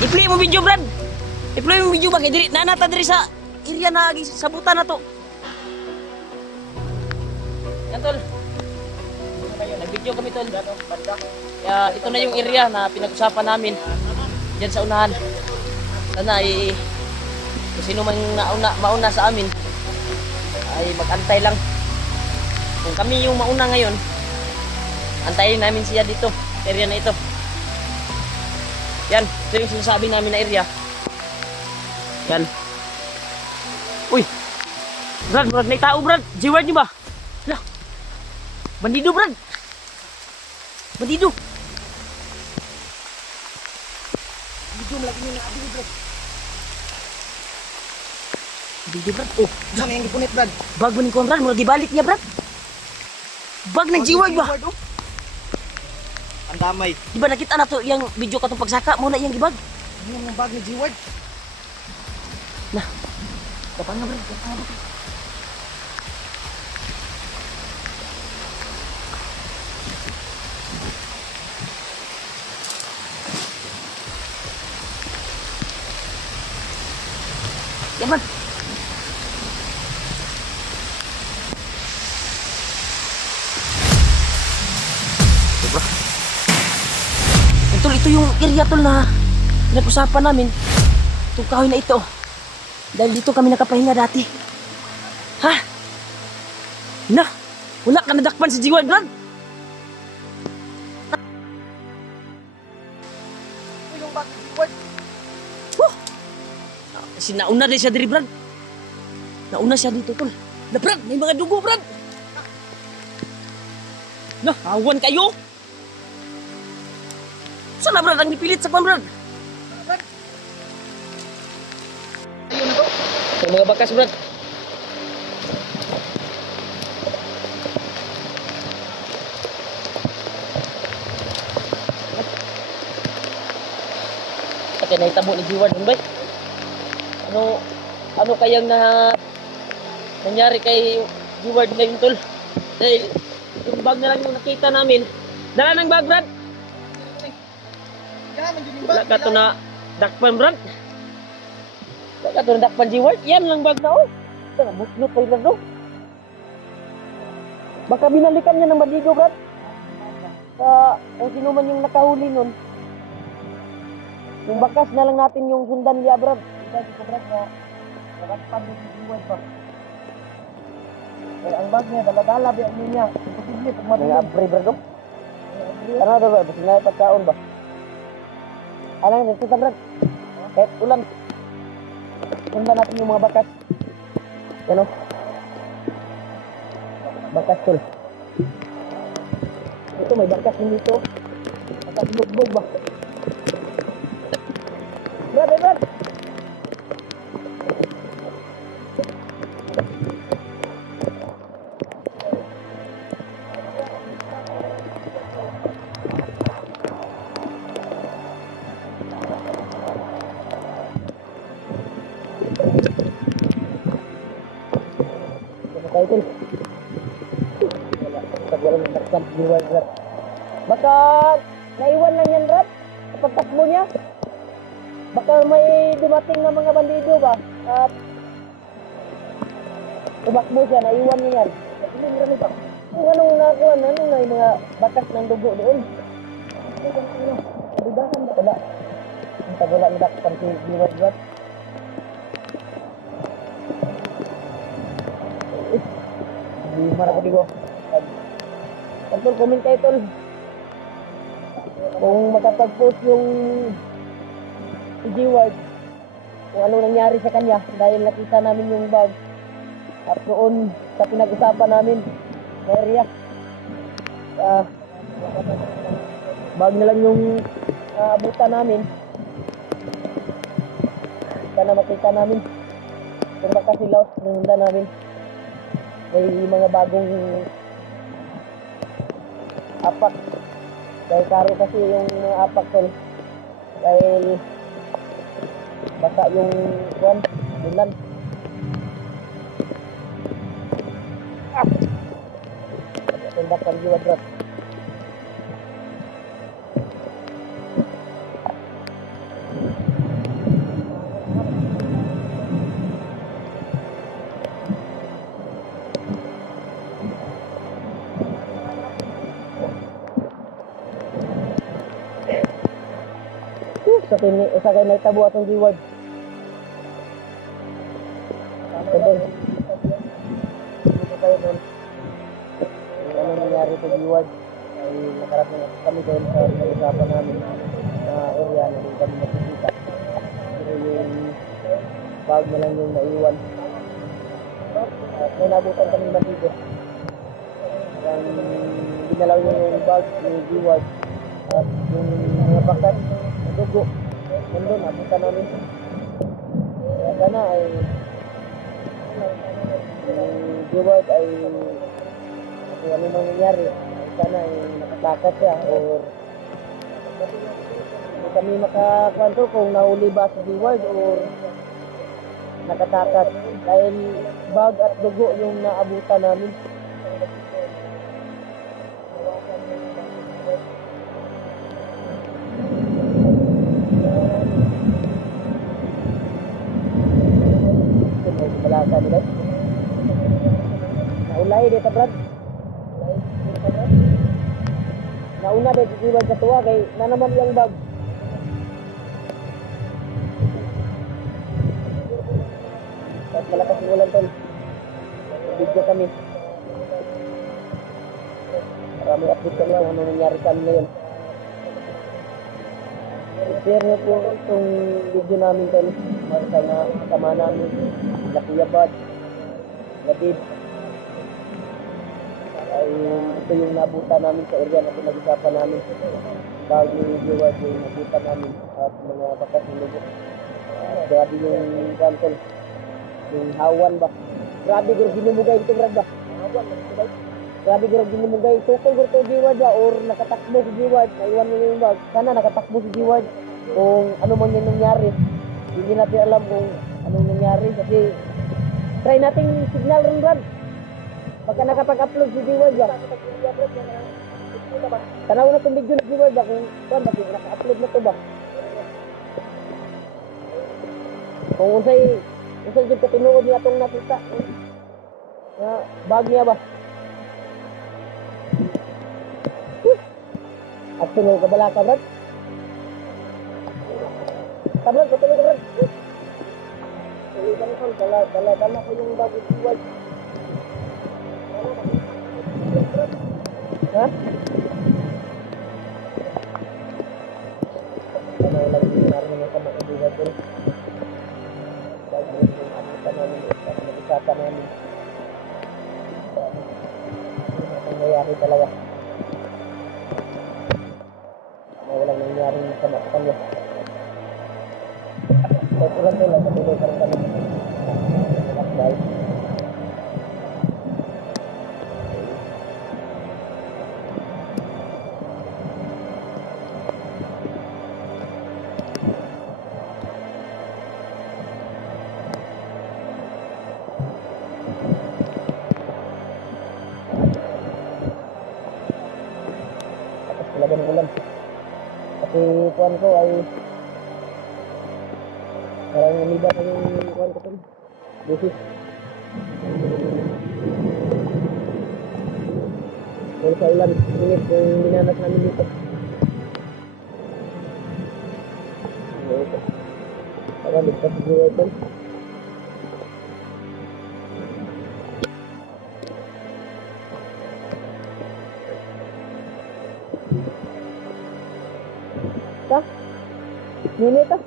I-play mo video, Brad. I-play mo video ba? Kaya diri, nanata diri sa area na sabutan na to. Yan, tol. Nag-video kami, tol. Kaya ito na yung area na pinag-usapan namin. Diyan sa unahan. Sana kung sino man mauna sa amin ay mag-antay lang. Kung kami yung mauna ngayon, antayin namin siya dito, area na ito. Yan, ito yung sinasabi namin na area. Yan. Uy! Brad, may tao, Brad. G-word niyo ba? Hala. Bandido, Brad. Bandido. Bandido, malaki nyo na abili, Brad. Bandido, Brad. Oh, Saan yung gipunit, Brad? bag mo ni ko, Brad. Mga gibalik niya, Brad. Bag ng G-word ba? Ang damay. Di ba nakita na to yung video katong pagsaka mo na yung gibag? Ano yung bag ni G-Word? Nah. Kapag nga, Brad. Kapag nga, Brad. Yan, Brad. Diba? Tol, ito yung area, tol, na pinag-usapan namin. Itong kahoy na ito. Dahil dito kami nakapahinga dati. Ha? Na, wala ka nadakpan si G1, Brad. Ano yung bag ni G-Word? Kasi nauna din siya diri, Brad. Nauna siya dito, tol. Na, Brad, may mga dugo, Brad. Na, awan kayo. Saan na, Brad, ang nipilit sa kwan, Brad? Brad? Ayun to. Yung mga bakas, Brad. Kaya nahitabo ni G1, ba? Ano kayang nangyari kay G-Word na yun, tol? Dahil yung bag na lang yung nakita namin. Dala ng bag, Brad. Yan, nandiyan yung Wala bag. ka to na dakpan, Brad. Wala ka to na dakpan, G-Word. Yan lang bag na, oh. Ito na, buslot kayo, Brad, oh. Baka binalikan niya ng bandido, Brad. Kung sino man yung nakahuli nun. Yung bakas na lang natin yung sundan niya, Brad. Hindi ko, Brad, na nakakpan din si G-Word pa. Eh, ang bag niya, dala-dala, biyak niya. Imposible, pag matuloy. May abre, Brad, oh. Ano daw, Brad? Basta na pagkaon ba? Alang, nagkita, Brad. Kahit ulan. Sundan natin yung mga bakas. Yan, oh. Bakas, tol. Ito, may bakas din dito. Bakas bugbog ba? Brad, Brad! Ano tayo, tol? Wala ng takpan, G1, Brad. Baka naiwan lang yan, Brad. Sa pagtakbo niya. Baka may dumating na mga bandido ba? At tumakbo siya, naiwan niya yan. Hindi mo rin ito. Kung anong nakuha, ano na yung mga batas ng dugo doon. Dudahan ba pala? Ang tagula ng dakpan si G1, Brad. Hindi marami ko. Tol, comment kayo, tol. Kung makapag-post yung si G-Word, kung ano nangyari sa kanya dahil nakita namin yung bag at noon sa pinag-usapan namin sa area. Bag na lang yung abutan namin. Sana makita namin. Kung baka si Laos, nundan namin. May mga bagong apak. Dahil karo kasi yung apak, tol. Dahil baka yung bulan. Tindak ng G1, Brad. usa kay naitabo atong giward. Tol. Dito tayo doon. Kung ano nangyari sa giward ay nakarating kami doon sa usapan namin na area na hindi kami nakikita. Pero yung bag na lang yung naiwan. At may nabutan kaming bandido. Ang ginalaw yung bag ni giward at yung mga bakat na dugo nandun, abutan namin. Kaya sana ay yung giward ay kung ano mang nangyari, sana ay nakatakas siya or hindi kami makakwento kung nahuli ba si giward or nakatakas dahil bag at dugo yung naabutan namin. Balasa nila. Naulay dito, Brad. Nauna dito giward sa tuwa kay na naman yung bag. At malakas yung ulan, tol. Video kami. Para may update kami kung ano nangyari sa amin ngayon. I-share nyo po itong video namin, tol. Sa nga kasama namin. Na Kuya Bad, Nadib. Ay ito yung nabutan namin sa area na pinag-usapan namin. Bago yung giward yung nabutan namin at mga bakas ng lugo. Grabe yung kantol. Yung hawan ba? Grabe guro ginumugay ito, Brad ba? Grabe guro ginumugay. Tukol guro ito giward ba? Or nakatakbo si giward. Naiwan nyo yung bag. Sana nakatakbo si giward. Kung ano man yung nangyari. Hindi natin alam kung anong nangyari kasi try nating signal rin, Brad. Pagka nakapag-upload si giward ba? Tanaw na itong video ni giward ba? Kung saan ba? Naka-upload na ito ba? Kung unsay yung katinuod niya itong nakita na bag niya ba? At sunod ka bala ka, Brad? Kabrad, patuloy ka, Brad. Tuloy ka nito, dala ko yung bag ni giward. Ha? Ano lang yung narin ng kamay ng giward ko? Bago yung abutan namin, nag-usapan namin. Ano nangyayari talaga? Walang nangyaring sama sa kanya. Kaya ulan nila, patuloy pa rin kami. Bye. Tapos talaga ng ulan. Kasi kuhan ko ay parang umiba na yung kuhan ko ito. Busis. Dahil sa ulan, init yung binanas namin dito. Para ligtas sa buhay ito. Ta? Nini ta?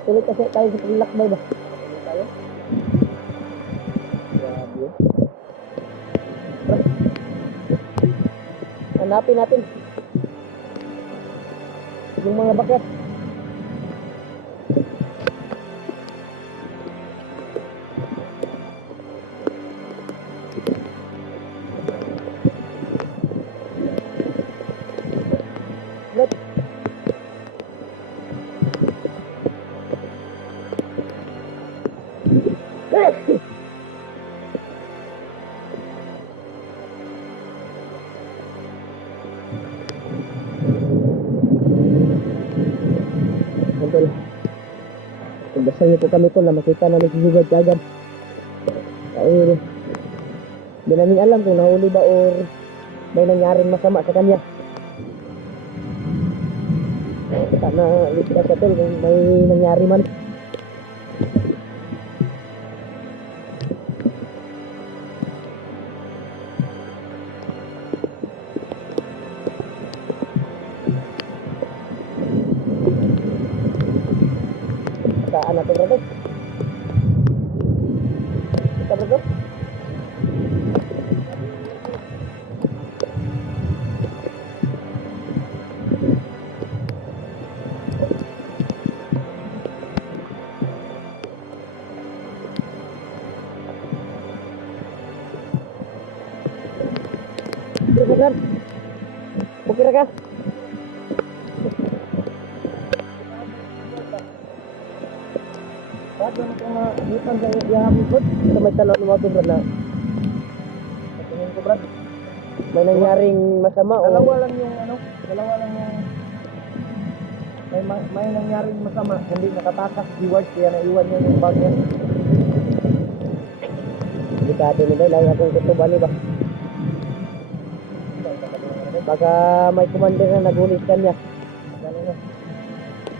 Patuloy kasi tayo sa paglakbay ba? Patuloy tayo? Grabe. Hanapin natin yung mga bakat. Let Tol, basta niyo po kami tol na makita namin si Hugad kagad. Ay, hindi namin alam kung nahuli ba or may nangyaring masama sa kanya. Sana ligtas siya tol kung may nangyari man. Saan natin brother? Kita brother? Brother, bukir ka? Bakit yung mga butan sa ihapon po? Sa may tanong mo ito brad na Tingin ko, Brad. may nangyaring masama o Dalawa lang yung may nangyaring masama, hindi nakatakas si Ward kaya naiwan niya yung bag niya. delikado nila lang akong kutuban ba? Baka may commander na nagulit kanya. Ganun na.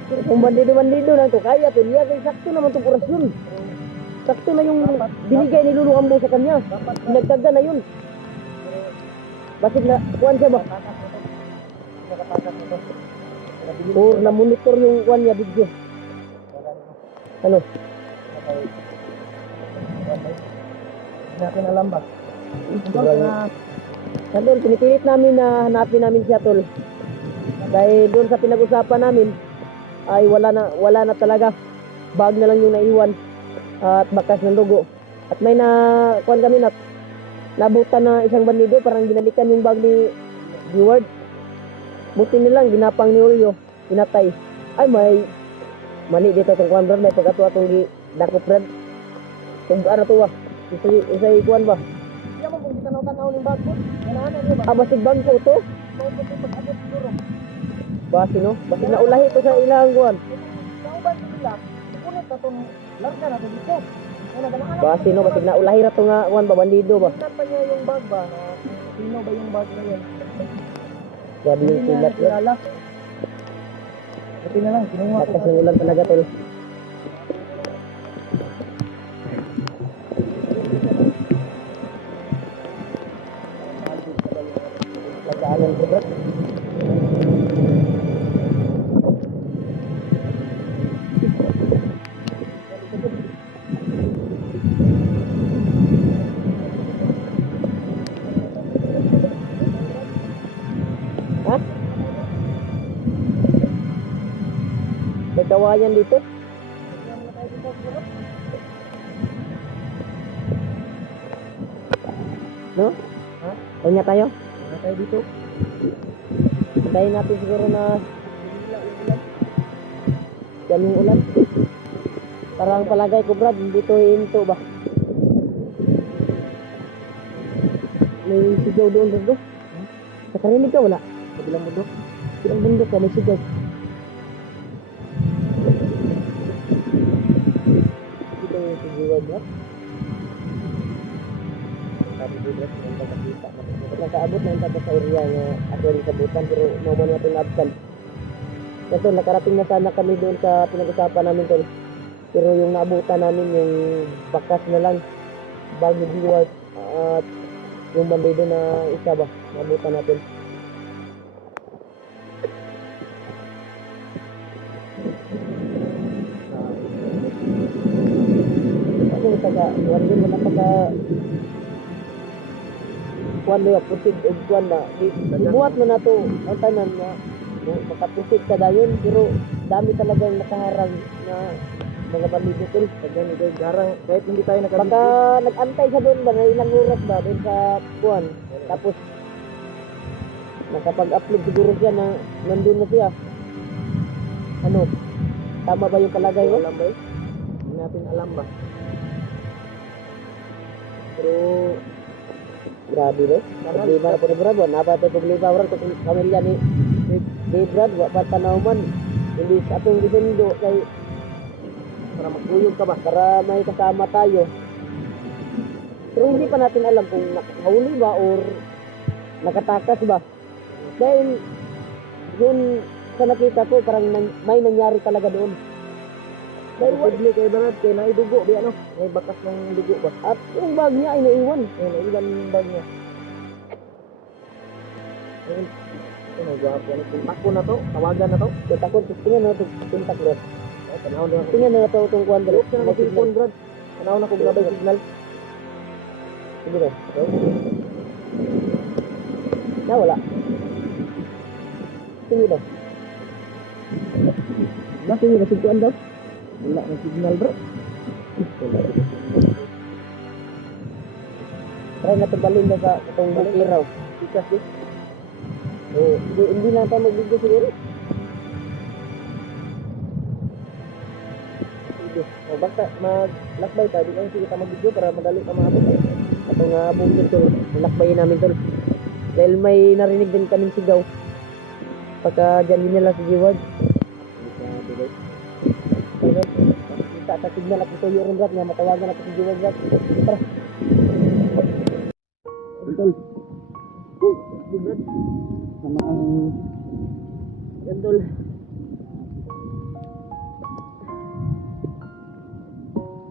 Pero kung bandido lang to kaya niya kay sakto naman itong orasyon. Sakto na yung binigay ni Lulu Ambo sa kanya. Dapat Pinagdagda na yun. Basig na kuwan siya ba? nakatakas nito. O na-monitor yung kuwan niya video. Ano? Hindi natin alam ba? Sobrang- Tol, pinipilit namin na hanapin namin siya tol. Dahil doon sa pinag-usapan namin ay wala na talaga. Bag na lang yung naiwan at bakas ng dugo. At may kuwan kami na nabutan na isang bandido, parang ginalikan yung bag ni Ward. Buti nilang ginapang ni Julio, pinatay. Ay may mali dito tong kuwan brad, may pagkatuwa tong dakop brad. Kung ano to ba? Isay kuwan ba? Hindi mo kung tanaw-tanaw ng bag po. Ganahan niyo ba? Basig bag ko to. Kung pag-abot siguro. Basi no? Basig na ulahi to sa ilang kuwan. Sa uban nila, kunit na itong larga na ito dito. Kaya ganahan Basi no, basig na ulahi ra to nga kuwan ba bandido ba? Tingnan pa niya yung bag ba na sino ba yung bag na yun? Grabe yung Hindi niya silat brad. kilala. Buti na lang, kinuha ko. Lakas ng ulan talaga tol. Lagaanan ko brad. Ha? May kawayan dito? No? Ha? Kanya tayo? Ano tayo dito? Hintayin natin siguro na daming ulan. Parang palagay ko brad, dito hinto ba? May sigaw doon bro. Nakarinig ka wala? Kabilang mundo. Bilang bundok ka, may sigaw. Dito yung sigaw brad. Sabi ko dito, hindi ka makita. Nakaabot na yung tapos sa area nga ako rin sabutan pero mamo niya itong absent. Ito, nakarating na sana kami doon sa pinag-usapan namin tol. Pero yung naabutan namin yung bakas na lang bago G-Ward at yung bandido na isa ba, naabutan natin. Ako taga, one din mo taga kuan mo pusid og kuan na ibuhat mo na to ang tanan na makapusid ka dayon pero dami talagang nakaharang na mga bandido tol. Ganyan ito, garang, kahit hindi tayo Baka nakabisi. nag-antay sa doon ba na ilang oras ba doon sa kuan tapos nakapag-upload siguro siya na nandun na siya. Ano? Tama ba yung palagay mo? Alam ba eh? Hindi natin alam ba? Pero grabe no? Problema na po ni Brad. Napa tayo problema Brad kung pamilya ni Brad. Wapat tanaw man. Hindi sa atong disundo kay para magkuyog ka ba? Para may kasama tayo. Pero hindi pa natin alam kung nakahuli ba or nakatakas ba. Dahil yun sa nakita ko, parang may nangyari talaga doon. Dahil public kay Brad, kay naidugo, di ano, may bakas ng dugo ba? At yung bag niya ay naiwan. Ayun, naiwan yung bag niya. Ayun, ano, gwapo, ano, kontak ko na to, tawagan na to. Kaya takot, tingnan na ito, tintak Brad. Ay, tanaw na ako. Tingnan na ito itong kuwan Brad. Buksan na cellphone, Brad. Tanaw na kung grabay signal. Sige ba? Wala. Sige ba? Sige ba, sigtuan daw? Wala ng signal, bro. Try na tubalin na sa itong bukir raw. Ikas, eh. Hindi lang tayo mag-video siguro. Sige. O, basta mag-lakbay tayo. Di lang kita mag-video para madali ka maabot. Itong bukir tol, nilakbayin namin tol. Dahil may narinig din kaming sigaw. Pagka dyan din nila si G-Ward. Kita sa signal ako tuyo rin Brad nga matawagan ako si G-Ward Brad. Tara. Tol. Di Brad. Sama ang yan tol.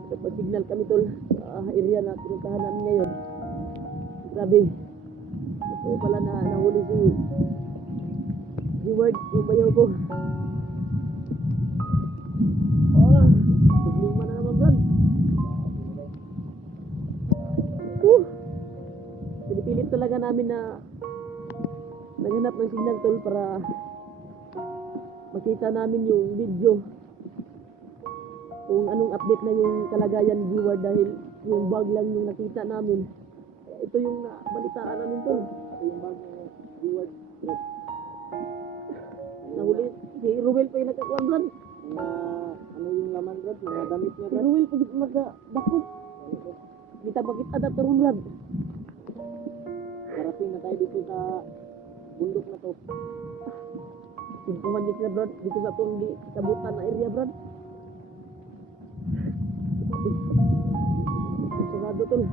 Kapag signal kami tol sa area na pinuntahan namin ngayon. Grabe. Ito pala na nahuli si G-Ward, yung bayaw ko. Problema na naman, Brad. Pinipilit talaga namin na naghanap ng signal tol para makita namin yung video kung anong update na yung kalagayan ni G-Ward dahil yung bag lang yung nakita namin. Ito yung nabalitaan namin tol. Ito yung bag ni G-Ward. Nahuli, si Ruel pa yung nakakuha, Brad. Ano yung laman, Brad? Mga damit niya, Si Ruel pa yung magdakot. Kita bakit ada turun, Brad. Parating na tayo dito sa bundok na to. Sintuman niya sila, Brad. Dito sa itong kabutan na area, Brad. Sarado, tol.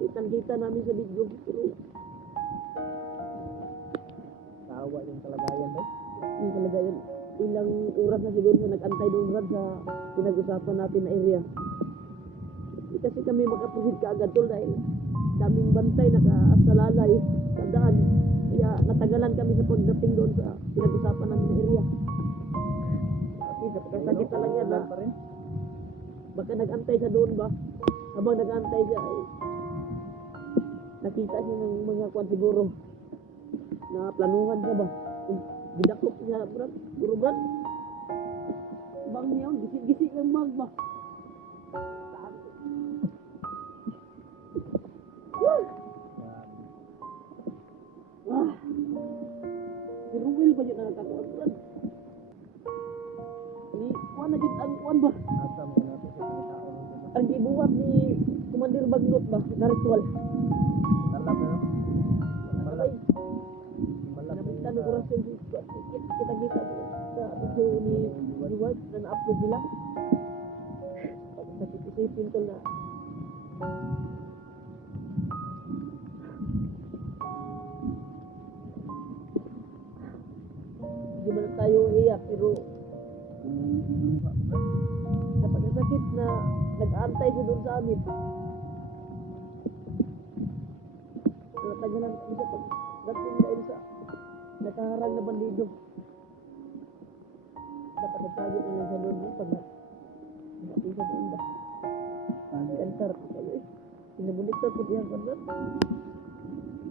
Kitang-kita namin sa video. Pero Kawa yung kalagayan, Brad. yung kalagayan, ilang oras na siguro na nag-antay doon, Brad, sa pinag-usapan natin na area. Di kasi kami makaproceed kaagad, tol, dahil daming bantay nakasalalay sa daan. Kaya natagalan kami sa pagdating doon sa pinag-usapan namin na area. Kasi napakasakit talaga yan, Ulan pa rin. baka nag-antay siya doon ba? Habang nag-antay siya, ay nakita siya ng mga kwan siguro na planuhan siya ba? Didakop siya, Brad. Puro, Brad. Bang niya, gisik-gisik ng bag ba? Si Ruel ba yun na nagkakaon, Brad? Ni, kuwan na din ang kuwan ba? Asam ko natin sa pinitao ng dito. Ang gibuhat ni Commander Bagnot ba? Na ritual. Talap na, no? Malay. Malap Nakita ng orasyon si kita-kita mo sa video ni Ward na na-upload nila. Pag nakikisipin ko na hindi man tayo iyak pero napakasakit na nag-aantay siya doon sa amin. Natagalan kami sa pagdating dahil sa nakaharang na bandido. Dapat nagtago na lang sa doon pag nakating sa doon ba. Kansar po kayo eh. Sinabulitan po diyan ko doon.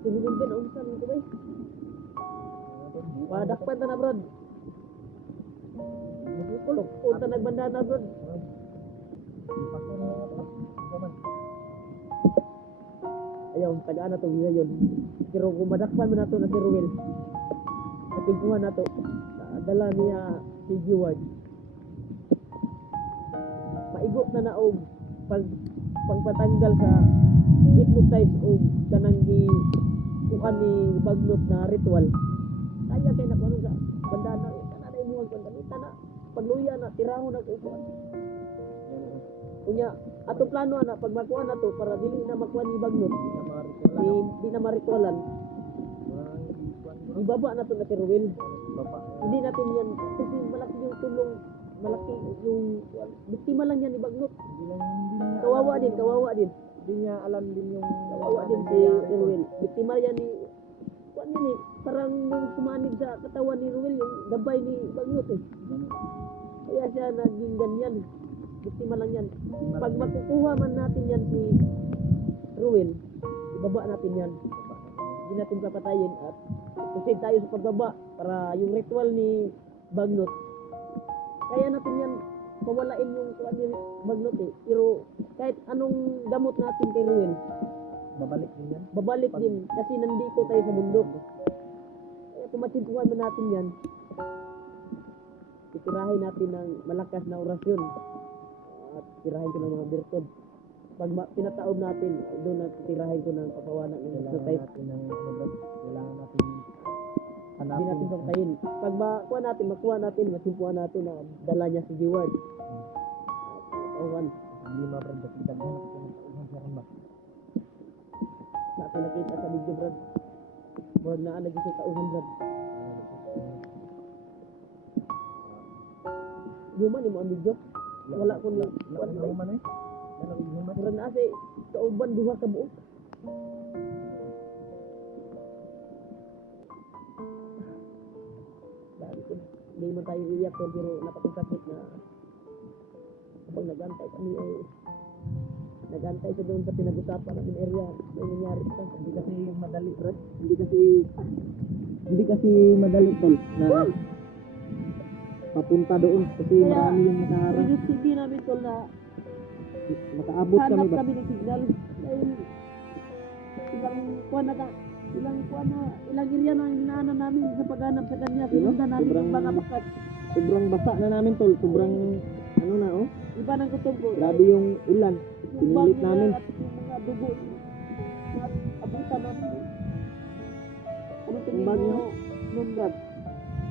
Sinunod ka na ulisan ko ba eh. Madakpan na na, Brad. Punta nagbanda na, Brad. Ayaw, tagaan na ito, yun. Pero kung madakpan mo na ito na si Ruel, kapigpuhan na ito, dala niya si G-Ward. Maigot na na og pagpatanggal sa hypnotize o kanang kuhan ni Bagnot na ritual. Kaya kay nakuha sa bandana, kana na imuhag bandana, na pagluya na, tirahon na ko. Kunya, ato plano na, pag makuha na to, para dili na makuha ni Bagnot, di na maritualan. ibaba na to na kay Ruel. Baba. Hindi natin yan, kasi malaki yung tulong, malaki yung, biktima lang yan ni Bagnot. Hindi niya Kawawa alam din, yung- kawawa din. Hindi niya alam din yung Kawawa din si Ruel. Biktima yan ni, kuan yan eh, parang nung sumanig sa katawan ni Ruel, yung gabay ni Bagnot eh. Kaya siya naging ganyan. Biktima lang yan. Pag makukuha man natin yan si Ruel, ibaba natin yan. Hindi natin papatayin at proceed tayo sa pagbaba para yung ritual ni Bagnot. Kaya natin yan pawalain yung kuan ni Bagnot eh. Pero kahit anong gamot natin kay Ruel, babalik din yan. babalik din kasi nandito tayo sa bundok. Kaya kung matsimpuhan mo natin yan, itirahin natin ng malakas na orasyon at tirahin ko ng mga birtod. Pag pinataob natin, doon natin tirahin ko ng kapawanan ng Kailangan hypnotize. natin ng kailangan natin Hindi hanapin. natin papatayin. Pag makuha natin, masimpuhan natin na dala niya si Jeward. Awan, Hindi mabrad. Kita mo na siya rin ba? sa akin nakita sa video, Brad. Brad na lagi siya kauhan, Brad. Human, mo ang video. Wala ko ni... Wala ko naman eh. Wala ko naman. Brad na kasi kauban duha ka buo. Dahil ko, hindi man tayo iiyak ko, pero napakasakit na habang nag-antay kami ay nag-antay sa doon sa pinag-usapan natin area, may nangyari pa. Hindi kasi madali, Brad. Hindi kasi madali, tol, na papunta doon kasi Kaya, marami yung nakaharap. Pero hindi namin tol na Makaabot kami hanap ba? kami ng signal. Dahil ilang kuwan na ilang area na hinaanan namin sa paghanap sa kanya. Sinundan namin Sobrang- yung mga bakat. Sobrang basa na namin, tol. Sobrang ano na, oh. Iba ng gutom ko. Grabe yung ulan. Yung Pinilit bag nila namin. at yung mga dugo na abutan namin. Ano tingin Yung bag mo, niyo? Nundag?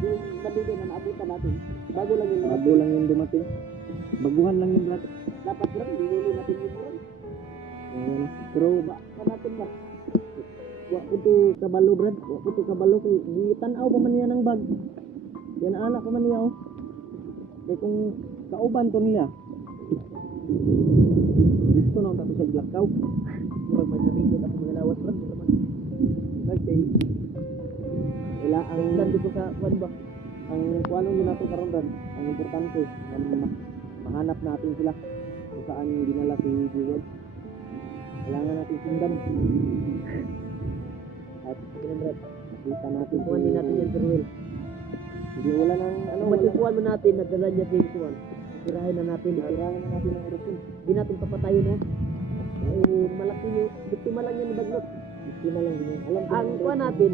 Yung madugo na naabutan natin. Bago lang yung Bago lang yung dumating. Baguhan lang yung Brad. dapat lang, hinuli natin yung buwan. Ayan. Pero Ba natin ba? wa po to kabalo, Brad. Wa po to kabalo kay gitanaw pa man niya ng bag. Yan anak pa man niya, oh. Kaya kung kauban to niya. Gusto na ako sa glakaw. Pag may nabito na mga lawas lang. Okay. Wala ang Nandito sa kuwan ba? ang kuano yun natin karon, Brad. Ang importante ang mahanap natin sila kung saan dinala si Jewel. Kailangan natin sundan. At Brad, kita natin kuwan din natin yan si Ruel. Hindi wala nang ano, Kung matikuan mo natin na dala niya sa kuwan, tirahin na natin. kailangan na natin ng eruption. Hindi natin papatayin ha. Eh, malaki yung biktima lang yan ni Bagnot. Hindi na lang din yun. Alam ko Ang na- kuwan natin,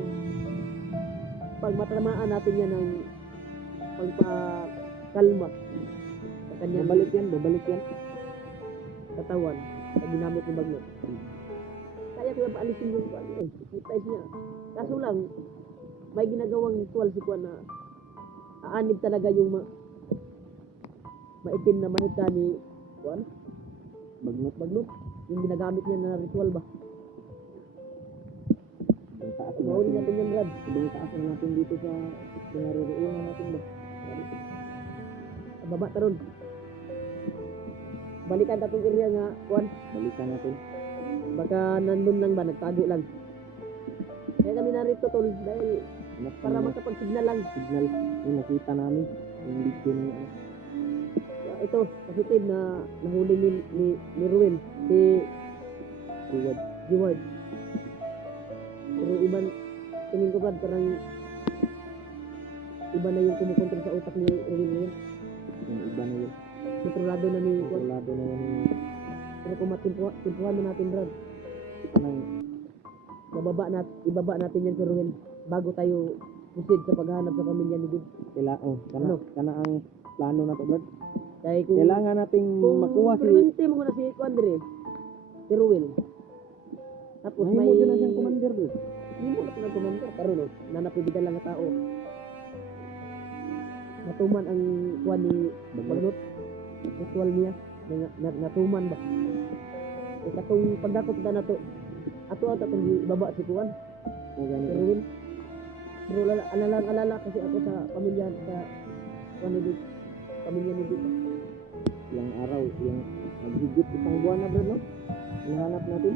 pag matamaan natin yan ng pagpakalma sa kanyang babalik yan. katawan na ginamit ni Bagnot. Kaya ko yung paalisin yung kuwan eh, hypnotize niya. Kaso lang, may ginagawang ritual si kuwan na aanib talaga yung maitim na mahika ni kuwan, Bagnot. Yung ginagamit niya na ritual ba? Ibang taas na Mahuli natin. natin yan, Brad. Ibang taas na natin dito sa pinaroroon natin ba? Baba taron. Balikan tatong area nga, kuwan. Balikan natin. Baka nandun lang ba, nagtago lang. Kaya kami narito tol, dahil Anak para ng makapag-signal lang. signal yung nakita namin. Yung video na yun. Ito, positive na nahuli ni Ruel, si Jewel. Jeward. Pero iban, tingin ko ba, parang iba na yung kumukontrol sa utak ni Ruel ngayon. Yung iba na yun. Kontrolado na ni Juan. Kontrolado na yan. Pero kung matimpuhan mo natin, Brad, Anong ibaba natin yan si Ruel bago tayo proceed sa paghahanap sa pamilya ni Gid. Kana ang plano na to, Brad. Dahil kung Kailangan nating makuha si permanente mo na si Kuandre, si Ruel. Tapos may Mahimo din na siyang commander doon. Hindi mo na commander karon no, nanapibigan lang nga tao. Natuman ang kuan ni Bagnot. Ritual niya natuman ba. E katong pagdakop ta nato. Ato atong ibaba si kuan. O Si ganito. Ruel. Pero alala kasi ako sa pamilya pamilya ni Dito. Ilang araw, yung maghigit isang buwan na bro, no? Hinahanap natin.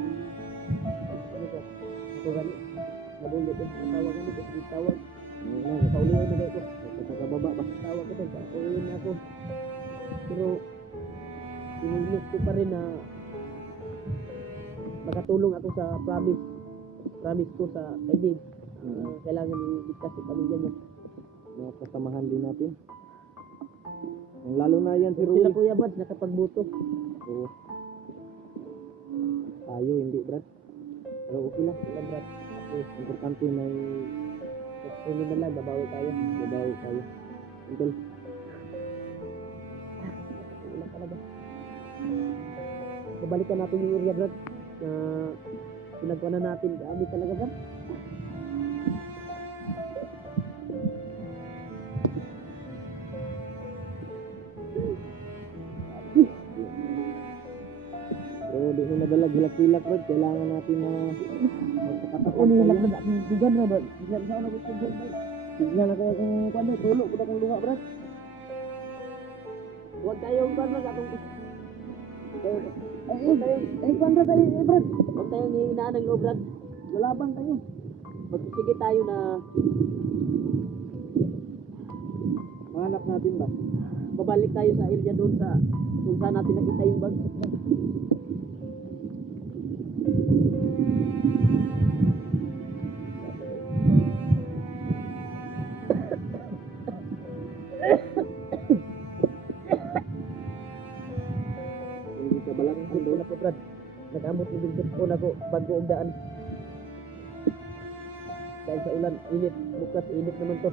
Ano ka? Ako gani. Nabulot ko. Tawag gani ko. Tawag. Kaulihan na kayo ko. Sa baba ba? Tawag ko tayo. Kaulihan na ako. Pero, pinignis ko pa rin na makatulong ako sa promise ko sa kay Dave. Kailangan iligtas yung pamilya niya. Mga kasamahan din natin. Ang lalo na yan si Ruel. Sila Kuya Bad, nakapagbuto. Oo. Tayo, hindi Brad. Pero okay lang, sila Brad. Importante may sunod na lang, babawi tayo. Until wala talaga. Babalikan natin yung area Brad na pinagkuha na natin. Dami talaga Brad. Pero di mo madalag hilak-hilak Brad. Kailangan natin na magkakataon hilak na dugan na Brad. Hilak sa ano gusto Brad. Tignan ako kung kano, tulo ko na kong luha Brad. Huwag tayong kano sa akong kwanra tayo Brad. Huwag tayong hihinaan ng loob Brad. Lalaban tayo. Magsisige tayo na mahanap natin ba? Babalik tayo sa area doon sa kung saan natin nakita yung bag. Ito na po Brad. Nag-amot ni Bilbit po na ko bago og daan. Dahil sa ulan, init. Bukas init naman to.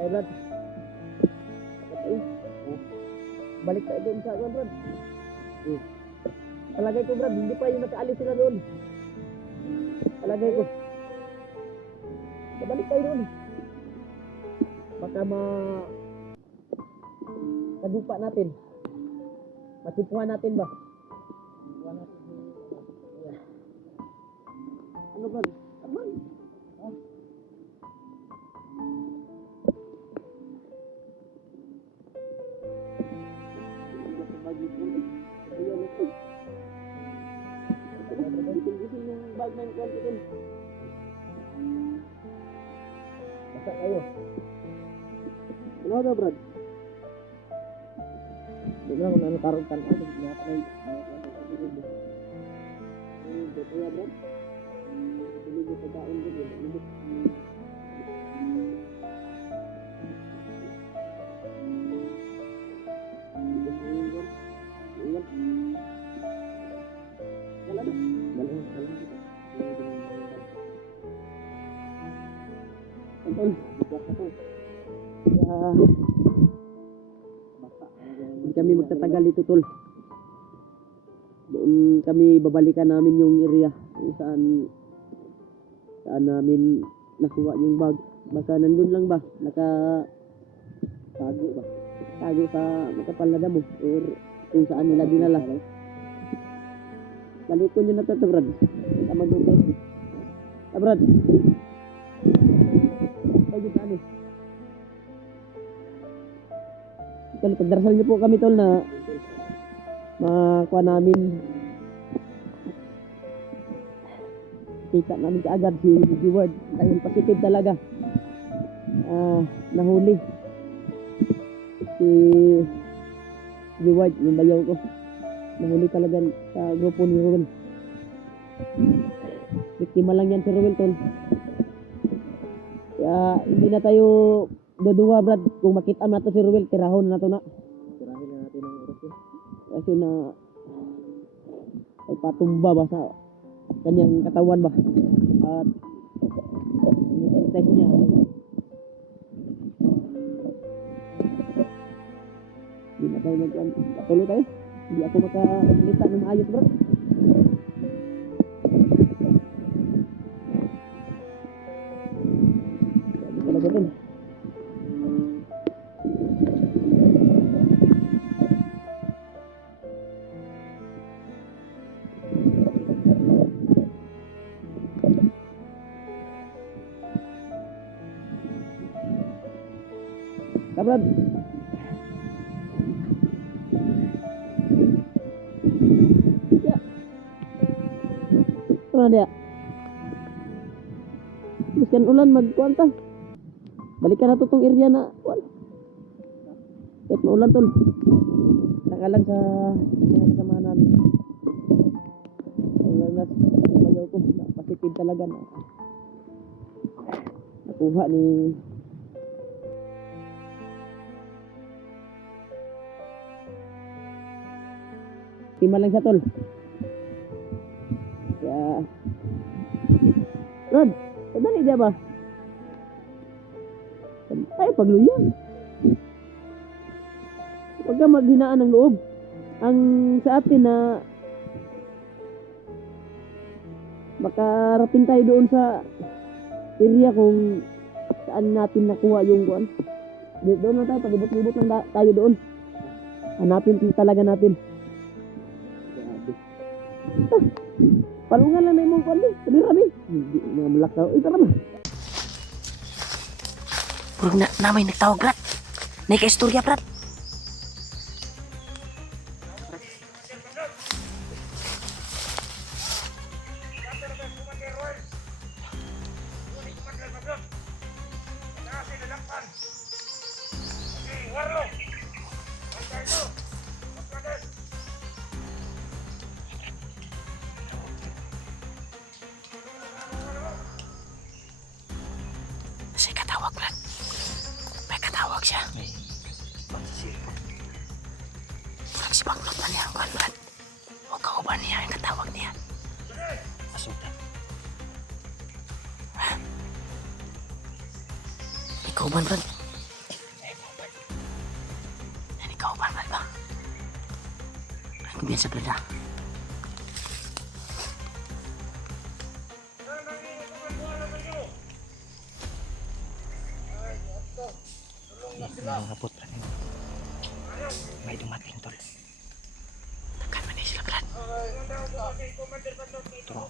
Ay Brad. Balik tayo doon sa akin Brad. Talagay ko Brad, hindi pa yung nakaalis sila doon. Talagay ko. Balik tayo doon. Baka tagupa natin. Matipuhan natin ba? Ano ba? Aman. Gising yung bag ng kwan. Basta kayo. Ano ka Brad? Hindi lang kung ano karutan ako. Hindi kaya Brad? Hindi ko pagkaon din. Hindi kami magtatagal dito tol. Doon kami babalikan namin yung area kung saan namin nakuha yung bag. Baka nandun lang ba? Tago ba? Tago sa makapal na damo or kung saan nila dinala. Balikon nyo na ito Brad. Tamagugay. Brad. Tayo saan eh. Tol, pagdarasal niyo po kami tol na makuha namin kita namin kaagad si Ward dahil positive talaga nahuli si Ward yung bayaw ko nahuli talaga sa grupo ni Ruel. Biktima lang yan si Ruel tol, kaya hindi na tayo doduwa Brad, kung makita nato si Ruel, tirahon na nato na. Tirahin na natin ang oras eh. Kasi na ay patumba ba sa kanyang katawan ba. At yung test niya. Hindi na tayo patuloy tayo. Hindi ako makasalita ng maayos Brad. Hindi talaga din. Brad. Ya. Ano dia? Biskan ulan magkuanta. Balikan na to tong area na. Wala. Kahit maulan tol. Nakalag sa mga kasama namin. Ang lalas, bayaw ko. Positive talaga na. Nakuha ni Tima lang siya tol. Ya. Rod, sadali dia ba? Ay, pagluyang. Huwag ka maghinaan ng loob. Ang sa atin na makarating tayo doon sa area kung saan natin nakuha yung kuan. Doon na tayo, palibot-libot lang tayo doon. Hanapin talaga natin. Palungan lang na yung kuan din. Sabi rami. Mga malakaw. Tara ba? Puro na may nagtawag, Brad. May ka-istorya, Brad. May katawag, Brad. May katawag siya. Brad, si Baklot na niya ang kuhan, Brad. Huwag ka uban niya ang katawag niya. Asutan. Ikaw uban, Brad. Yan, ikaw uban, Brad ba? Ay, kumpiyansa, Brad, ha? Mangapot pa rin. May dumating tol. Takan man sila Brad. Turo.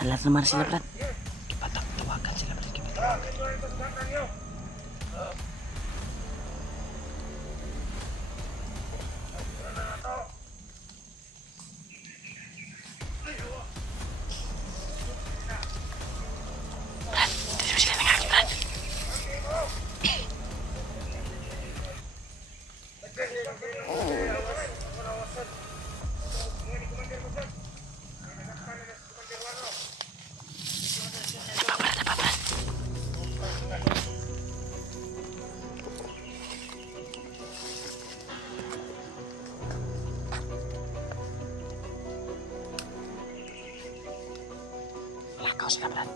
Nalat naman sila Brad. Tawagan sila Brad. Lakaw sila Brad.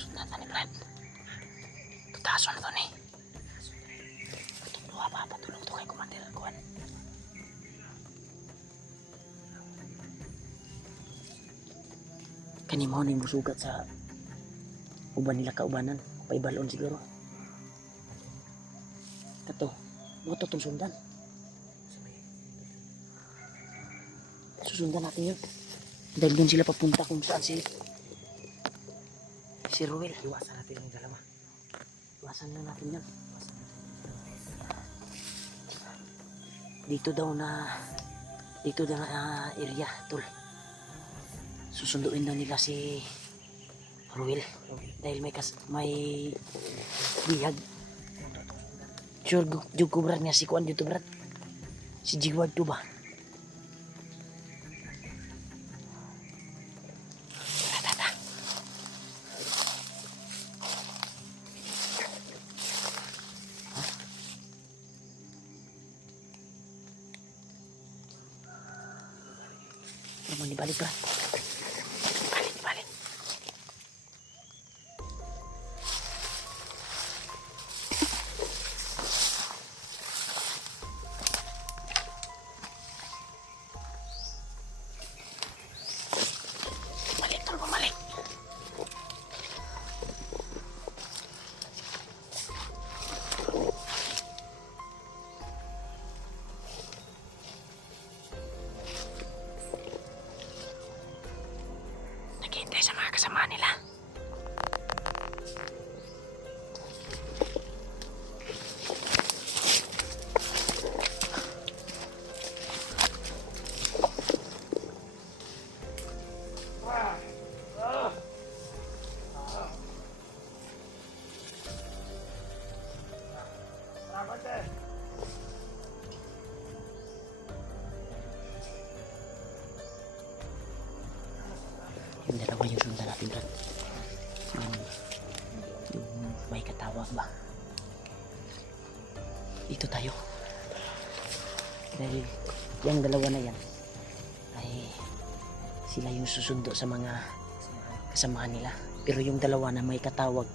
Sundan ni Brad. Tutaso na to ni. Itong luha pa, patulong to kay Commander Kuan. Kani mo na yung musugat sa uban nila kaubanan. Paibalon siguro. Kato, mo to tong sundan. Susundan natin yun. Dahil doon sila papunta kung saan si Ruel. Iwasan natin yung dalawa. Iwasan lang natin yan. Dito daw na area, tol. Susunduin daw nila si Ruel. Dahil may bihag. Sure, jug ko brad nga si Kuan dito brad. Si Jigward to ba? mo ni balik Brad. Balik, balik. Balik, tol, bumalik. Naghihintay sa mga kasama nila. Yung dalawa yung sundan natin, Brad. Yung may katawag ba? Dito tayo. Dahil yung dalawa na yan ay sila yung susundo sa mga kasamahan nila. Pero yung dalawa na may katawag,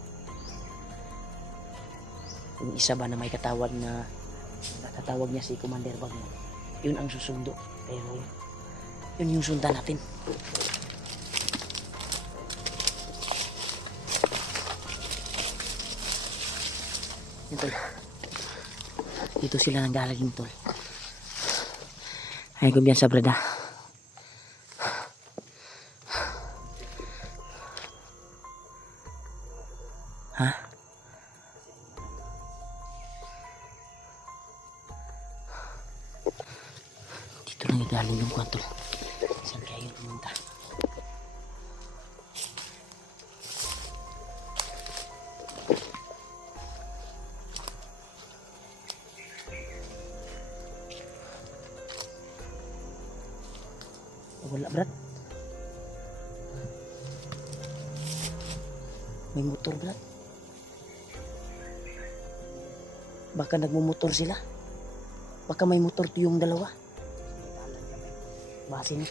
yung isa ba na may katawag na katawag niya si Commander Bagno, yun ang susundo. Pero yun yung sundan natin. Yan, tol. Dito sila nanggalaging, tol. Ay, kumbiyansa, brada. Ha? Dito lang igaling yung kwan, tol. Saan kaya yung pumunta? Wala, Brad. May motor, Brad. Baka nagmumotor sila. Baka may motor yung dalawa. Basin.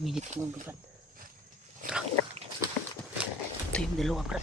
Minit mo, Brad. Ito yung dalawa, Brad.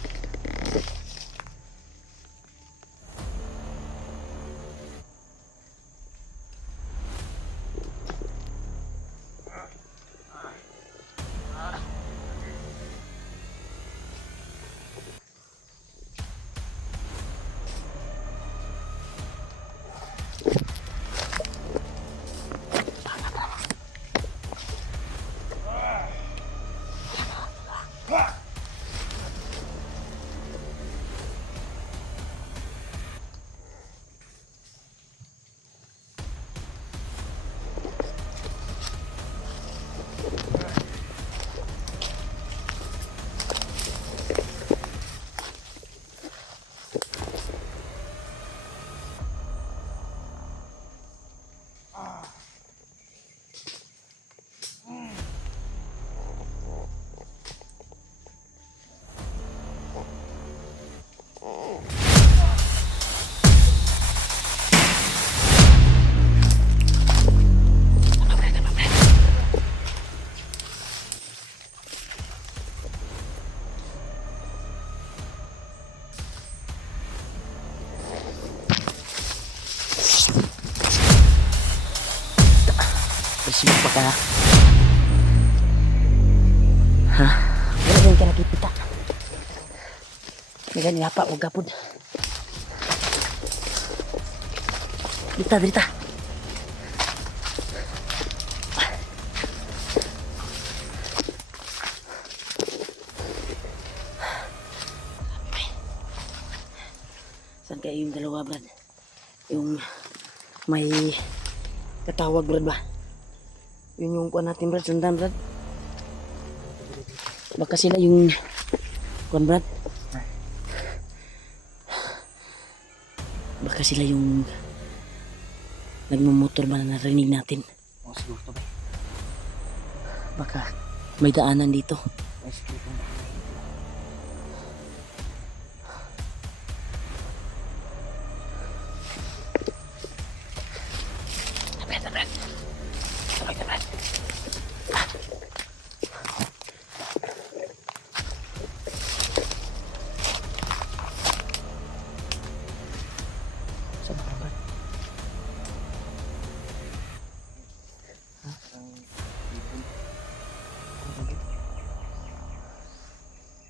Sibuk pa ka. Ha? Wala din ka nakikita. May ganyan pa, huwag kapod. Dita, dita. Saan kayo yung dalawa, Brad? Yung may katawag, Brad ba? Yun yung kuha natin, Brad. Sundan, Brad. Baka sila yung kuha, Brad. Baka sila yung nagmumotor ba na narinig natin. Oh, siguro to ba? Baka may daanan dito. Ay, siguro to. Brad, Brad. Brad, Brad. Saan ka, Brad?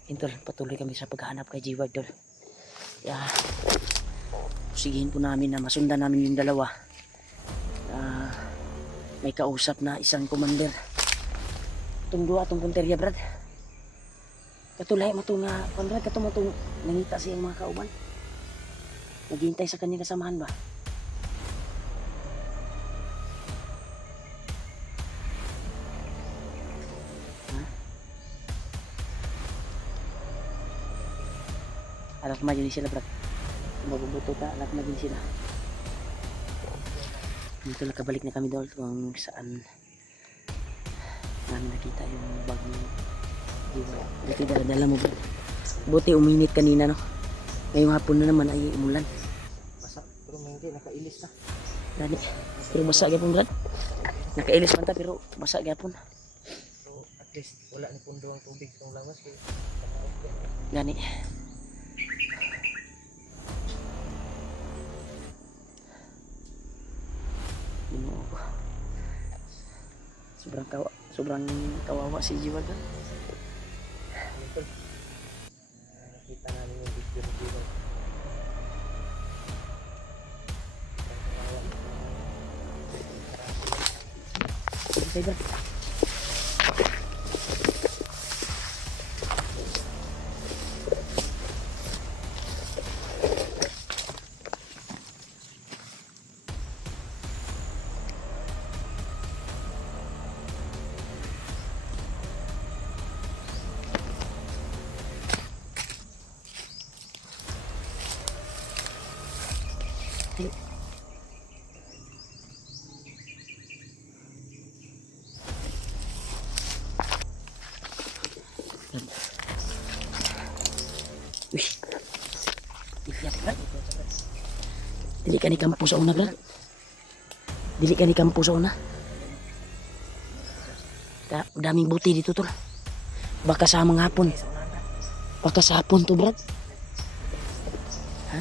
Intol, patuloy kami sa paghahanap kay G-Ward, Tol. Kaya, pusigihin po namin na masundan namin yung dalawa. May kausap na isang commander. Itong dua, itong punterya, Brad. Katulay mo itong, Brad, katulay mo itong nangita siyang mga kauban. Naghihintay sa kanyang kasamahan ba? Alat ma din sila, Brad. Mabubuto ta, alat ma din sila. Dito nakabalik na kami doon kung saan namin nakita yung bagong diba. Buti dala mo, Brad. Buti uminit kanina, no? Ngayong hapon na naman ay umulan. Basa, pero may hindi, nakailis na. Dani. Pero basa gyapon, Brad. Nakailis man ta pero basa gyapon. Pero at least wala ni pundo ang tubig sa lawas. Gani. Ginoo ko. Sobrang kawawa si Jiwa doon. Nakita namin yung video ng Jiwa. Sige, Brad. Uy. Dili ka ni kampo sa una, Brad. Dili ka ni kampo sa una. Daming buti dito, Tol. Baka sa mga hapon. Baka sa hapon to, Brad. Ha?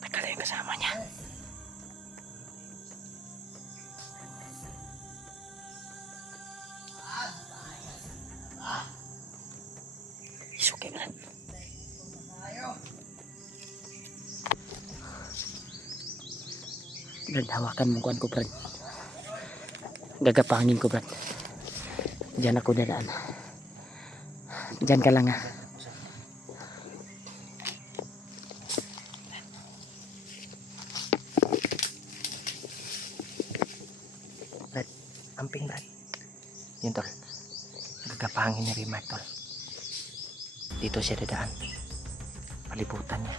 Teka lang yung kasama niya. It's okay, Brad. Brad, hawakan mo kuhan ko, Brad. Gagapangin ko, Brad. Diyan ako dadaan. Diyan ka lang, ha. Brad, amping, Brad. Yun, Tol. Gagapangin ni Rimac, Tol. Dito siya dadaan. Palibutan niya.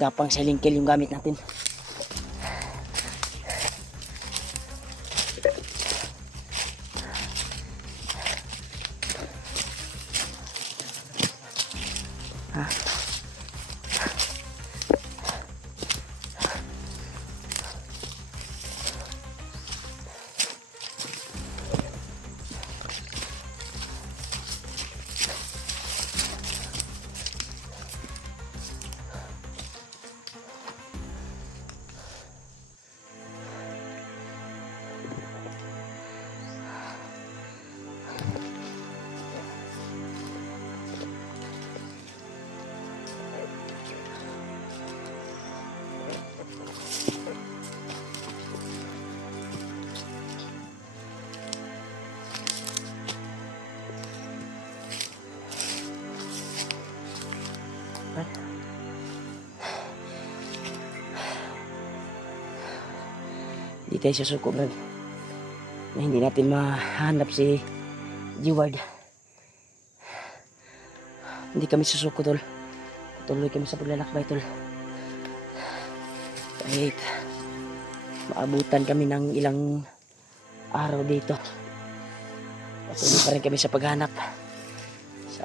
Gapang silent kill yung gamit natin. Di tayo susuko, Brad. Na hindi natin mahanap si G-Ward. Hindi kami susuko, tol. Tuloy kami sa paglalakbay, tol. Kahit maabutan kami ng ilang araw dito. Patuloy pa rin kami sa paghanap sa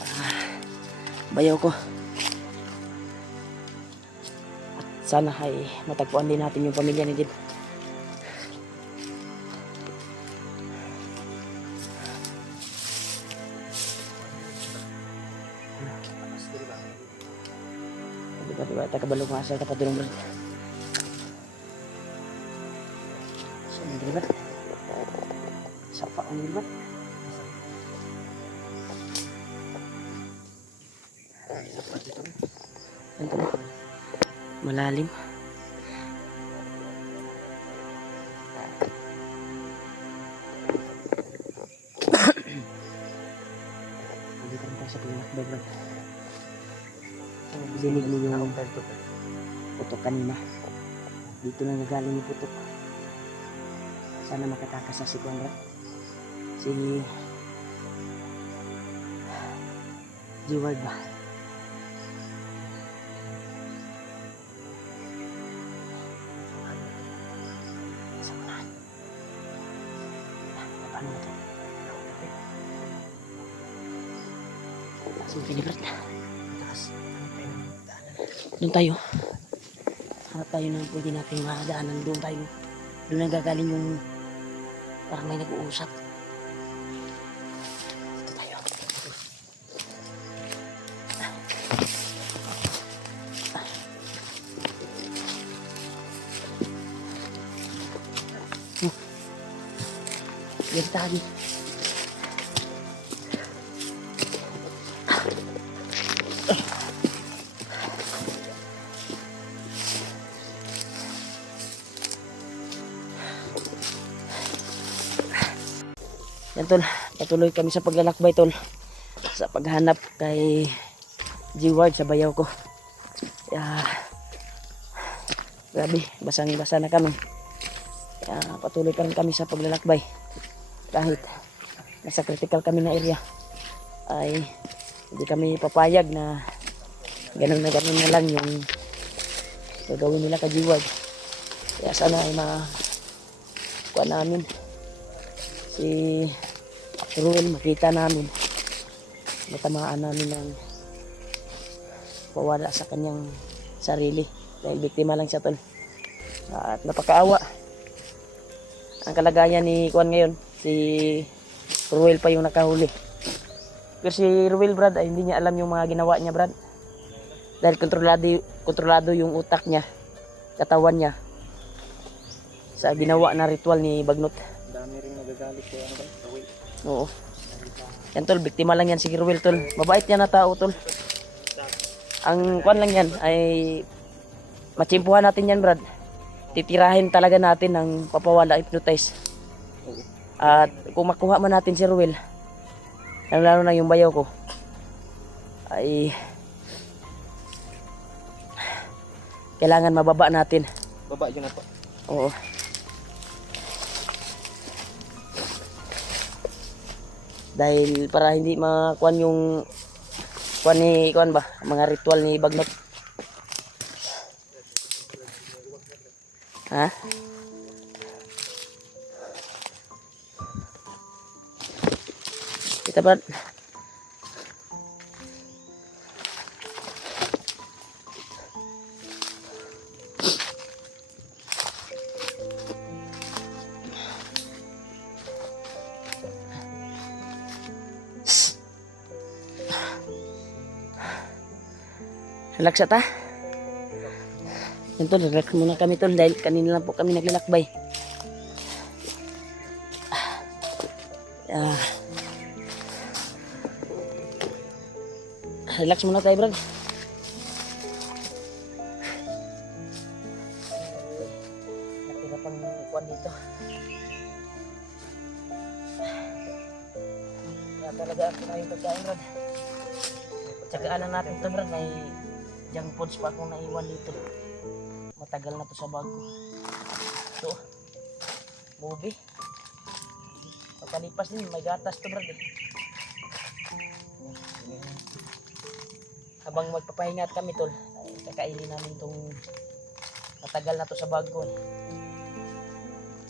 bayaw ko. At sana ay matagpuan din natin yung pamilya ni Jib. Diba, takabalo ko asal tapat dulong, Brad. Saan yung Brad? Sapa ang Brad. Ito na. Malalim. Hindi ka rin tayo sa pinakbay, Brad. Dinig mo yung putok kanina. Dito na nagaling yung putok. Sana makatakas na si Conrad. Si G-Ward ba? Sa unahan. Paano mo ito? Taas mo pinibrat na. Taas. Doon tayo. Hanap tayo ng pwede natin madaanan. Doon tayo. Doon nagagaling yung parang may nag-uusap. Dito tayo. Yan tayo. Yan, tol, patuloy kami sa paglalakbay, tol, sa paghanap kay G-Ward sa bayaw ko. Grabe, basang-basa na kami. Patuloy pa rin kami sa paglalakbay. Kahit nasa critical kami na area, ay hindi kami papayag na ganun na lang yung gagawin nila kay G-Ward. Kaya sana ay makuha namin si Ruel, makita namin, matamaan namin ng pawala sa kanyang sarili dahil biktima lang siya, tol. At napakaawa ang kalagayan ni Juan ngayon. Si Ruel pa yung nakahuli, pero si Ruel, Brad, ay hindi niya alam yung mga ginawa niya, Brad, dahil kontrolado yung utak niya, katawan niya sa ginawa na ritual ni Bagnot. Dami rin nagagalit kaya ano ba? Ruel. Oo. Yan, tol, biktima lang yan si Ruel, tol. Mabait yan na tao, tol. Ang kwan lang yan ay matsimpuhan natin yan, Brad. Titirahin talaga natin ng papawala, hypnotize. At kung makuha man natin si Ruel, lalo na yung bayaw ko, ay kailangan mababa natin. Baba yun na po. Oo. Dahil para hindi makuan yung kuan ba, mga ritual ni Bagnot. Ha? Kita Brad. Relax ta. Yan tol, relax muna kami tol dahil kanina lang po kami naglalakbay. Ah. Relax muna tayo, Brad. Natira pang kuwan dito. Kaya talaga ako na yung pagkain, Brad. Tsagaan lang natin ito, Brad. May junk foods pa akong naiwan dito. Matagal na to sa bago. Ito, movie. Pagkalipas din, may gatas to, Brad. Habang magpapahinga kami tol, ay kakainin namin itong matagal na to sa bago eh.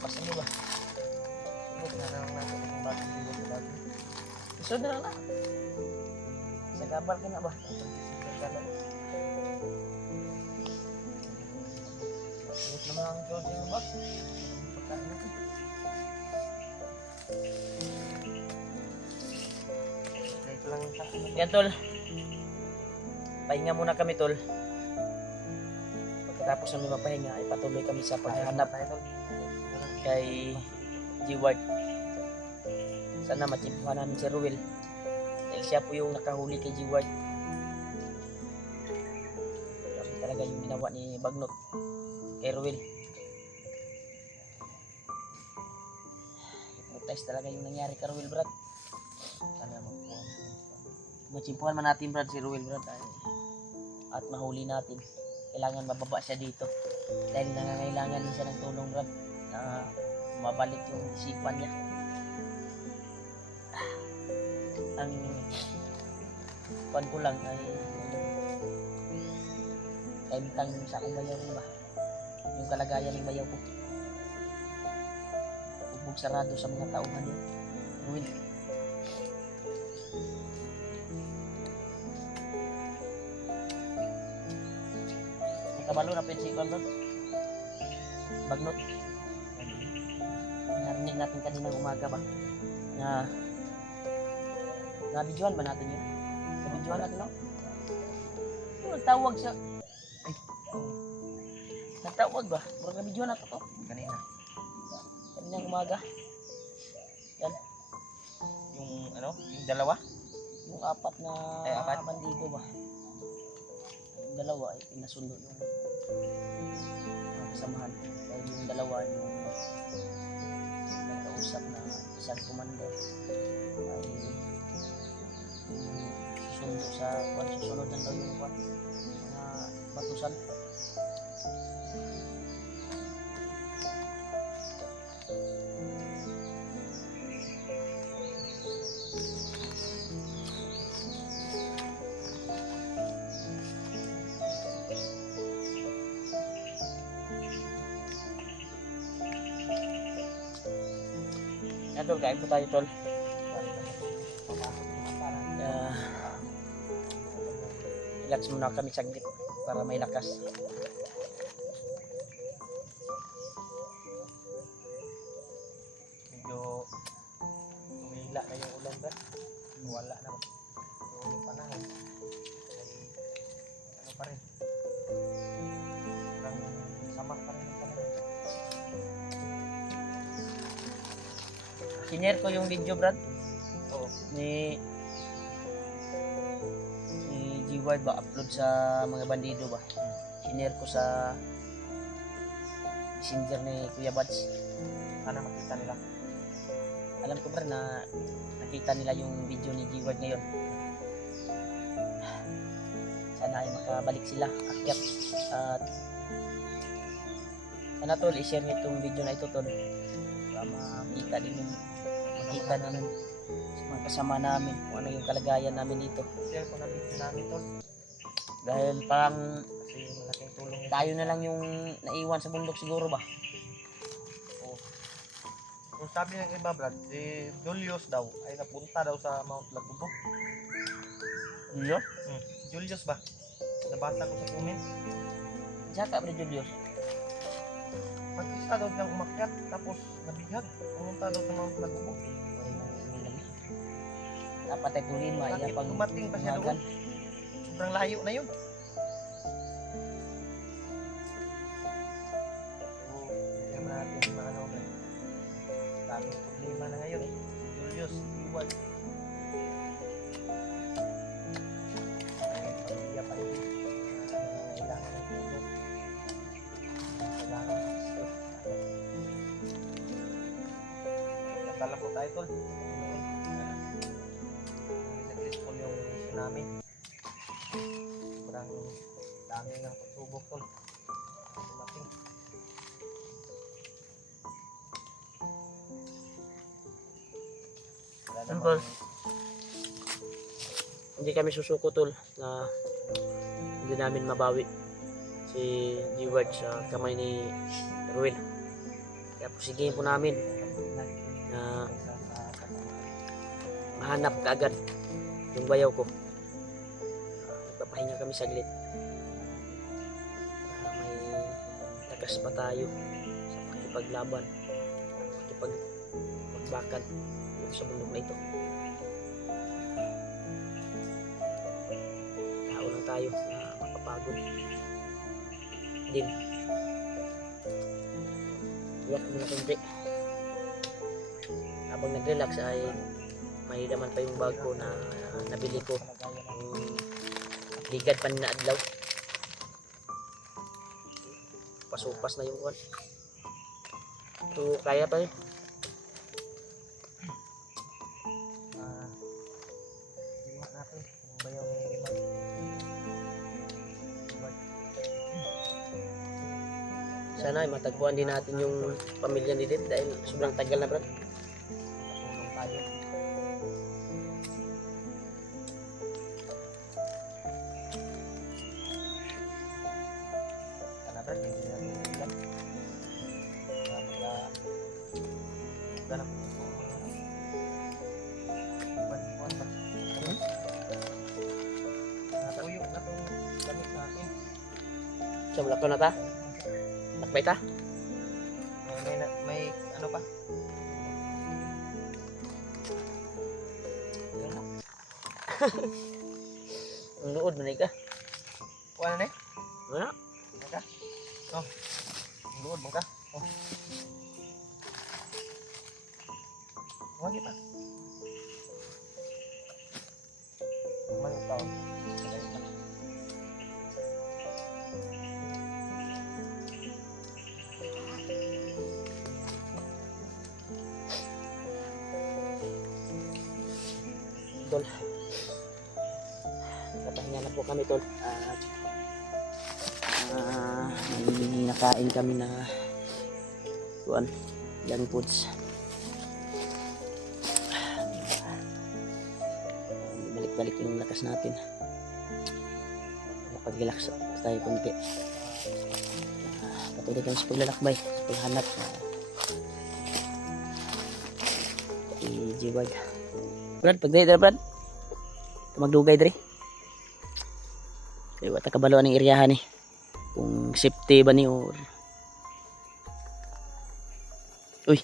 Basta nyo ba? Subok na lang natin itong bagong dito sa bago. Isod na lang na. Sa gabal ka na ba? Subok naman ang George yung ba? Pagkain natin. Ito lang yung sakin. Yan tol. Pahinga muna kami tol. Pagkatapos namin mapahinga ay patuloy kami sa paghahanap kay G-Ward. Sana matimpuhan namin si Ruel dahil siya po yung nakahuli kay G-Ward. Kasi talaga yung ginawa ni Bagnot kay Ruel. Hypnotize talaga yung nangyari kay Ruel, Brad. Sana matimpuhan man natin, Brad, si Ruel, Brad, at mahuli natin. Kailangan mababa siya dito dahil nangangailangan din siya ng tulong, Brad, na mabalik yung isipan niya. Ang kuwan ko lang ay kaimtang sa akong bayaw ba, yung kalagayan ng bayaw ko, bubog sarado sa mga tauhan niya Ruel. Kabalo na pinsikon doon. Bagnot. Narinig natin kaninang umaga ba? Na-videoan ba natin yun? Na-videoan natin, no? Nagtawag siya. Ay. Nagtawag ba? Murag na-videoan natin to. Kanina. Kaninang umaga. Yan. Yung ano? Yung dalawa? Yung apat na bandido ba? Yung dalawa ay pinasundo yung mga kasamahan. Dahil yung dalawa yung nagkausap na isang commander ay susundo sa susunod na daw yung mga batusan. Yan tol, kain po tayo tol. Relax muna kami saglit para may lakas. Medyo tumila na yung ulan ba? Wala na. So yung panahon ay ano pa rin. Parang sama pa rin yung panahon. Sinare ko yung video, Brad. Oo. Ni G-Ward ba upload sa mga bandido ba? Sinare ko sa messenger ni Kuya Bads. Sana makita nila. Alam ko ba na nakita nila yung video ni G-Ward ngayon. Sana ay makabalik sila akyat at sana tol i-share niyo itong video na ito tol para makita din yung makita namin sa mga kasama namin kung ano yung kalagayan namin dito. Share ko na video namin tol dahil parang kasi malaking tulong tayo na lang yung naiwan sa bundok siguro ba? Kung sabi ng iba, Brad, si Julius daw ay napunta daw sa Mount Lagubo. Ano? Julius ba? Nabasa ko sa comment. Saka Bro Julius. Mag-isa daw niyang umakyat, tapos nabihag. Pumunta daw sa Mount Lagubo. Dapat ay pulin ma. Bakit Iya pang dumating pa siya umagan. doon? Sobrang layo na yun. So, hindi naman natin maano, Brad. Daming problema na ngayon. Si Julius, iwan. Ay, pamilya pa rin. Kailangan ng tulong. Kailangan ng gusto. Nagdala po tayo, tol. Successful yung mission namin. Sobrang dami ng pagsubok, tol. Dumating. Wala Simple. namang- Hindi kami susuko tol na hindi namin mabawi si G-Word sa kamay ni Ruel. Kaya pusigin po namin na mahanap kaagad yung bayaw ko. Nagpapahinga kami saglit para may tagas pa tayo sa pakipaglaban, pakipagbakan dito sa bundok na ito. Tao lang tayo na mapapagod din. Iyak muna kundi. Habang nag-relax ay may laman pa yung bag ko na nabili ko. Ligad pa na adlaw. Pasupas na yung kuwan. So kaya pa rin. Iwan natin ang bayaw ni Riman. Sana ay matagpuan din natin yung pamilya ni Dave dahil sobrang tagal na brad. Tulong tayo. Sana, Brad, hindi natin ilan. Ganap ko kung buwan ba? Natuyo na itong gamit natin. So malakaw na ta? Takbay ta? May ano pa? Ang luod man ka. Wala na eh? Wala. Ka? Oh. Luod mo ka? Oh. Wagi pa. Kumain ka. Kumain ka. Tol. Nakapahinga na po kami tol. At may nakain kami na kuan, young foods. Balik-balik yung lakas natin. Napag-relax tayo konti. Patuloy kami sa paglalakbay, sa paghanap sa G-Word. Brad, pagday dito Brad. Magdugay diri. Kaya wata kabalo aning area ni. Kung safety ba ni or uy,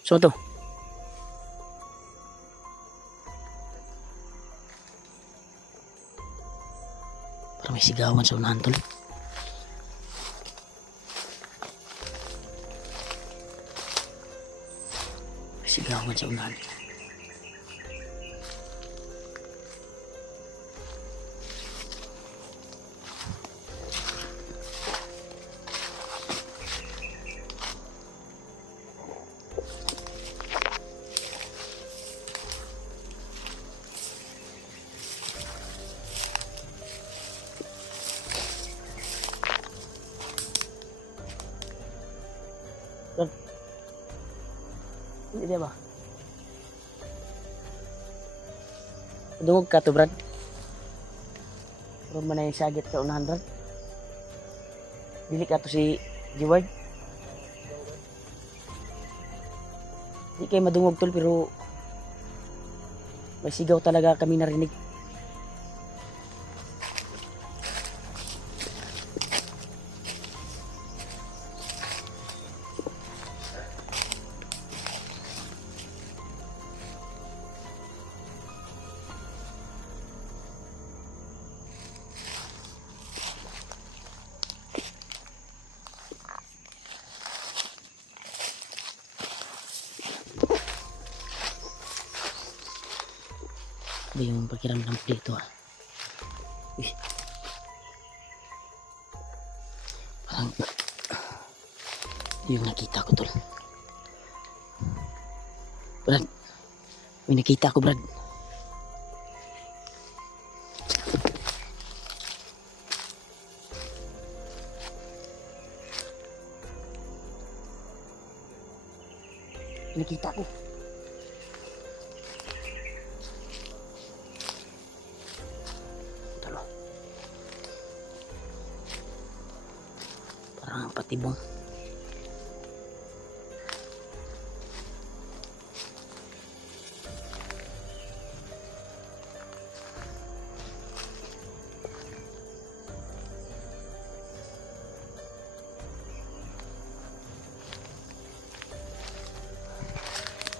so to. Para may sigawan sa unahan tol. May sigawan sa unahan. Hindi dia ba? Dungog ka to, Brad. Pero man na yung sagit ka unahan, Brad. Dili ka to si Jiward. Di kayo madungog tol pero may sigaw talaga kami narinig. Ba yung pakiramdam ko dito ah. Uy. Parang yung nakita ko tol. Brad. May nakita ko Brad. May nakita ko. Parang patibong.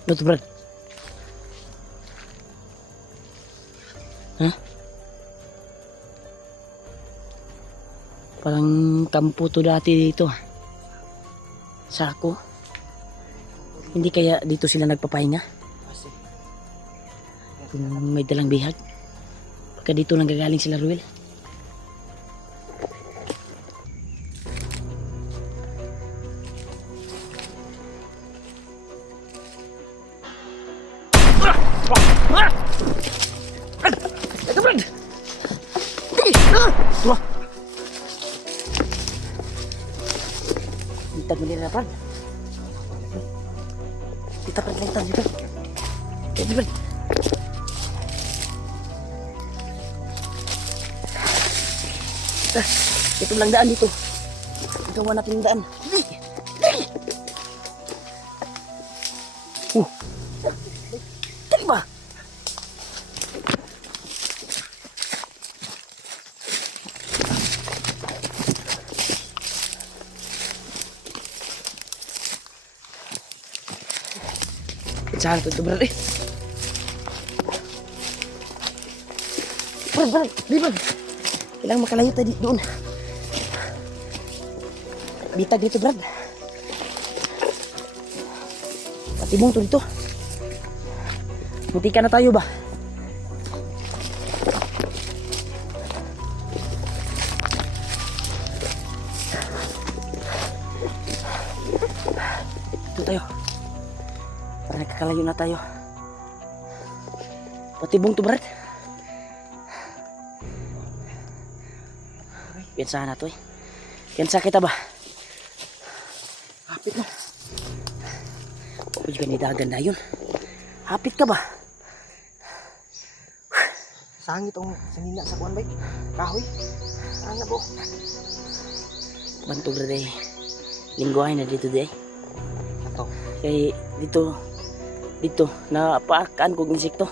Ano to, Brad? Ha? Parang kampo to dati dito. Sako. Hindi kaya dito sila nagpapahinga? Kung may dalang bihag. Pagka dito lang gagaling sila Ruel. Kita mo nila Brad. Kita Brad, lintang dito. Jadi Brad. Ito lang daan dito. Gawa natin yung daan. Dali ba? Saan ito Brad eh? Brad, di Brad. Kailangan makalayo tadi doon. Bitag dito Brad. Patibong to dito. Muntikan na tayo ba? Dito tayo. Para nakakalayo na tayo. Patibong to Brad. Piansahan na to eh. Piansa kita ba? Hapit na. O juga ni dagan na yun. Hapit ka ba? Sangit ang sanina sa kuan bay. Kahoy. Ana po. Bantog na day. Lingguhay na dito day. Ato. Kaya dito, napaakaan kong insekto.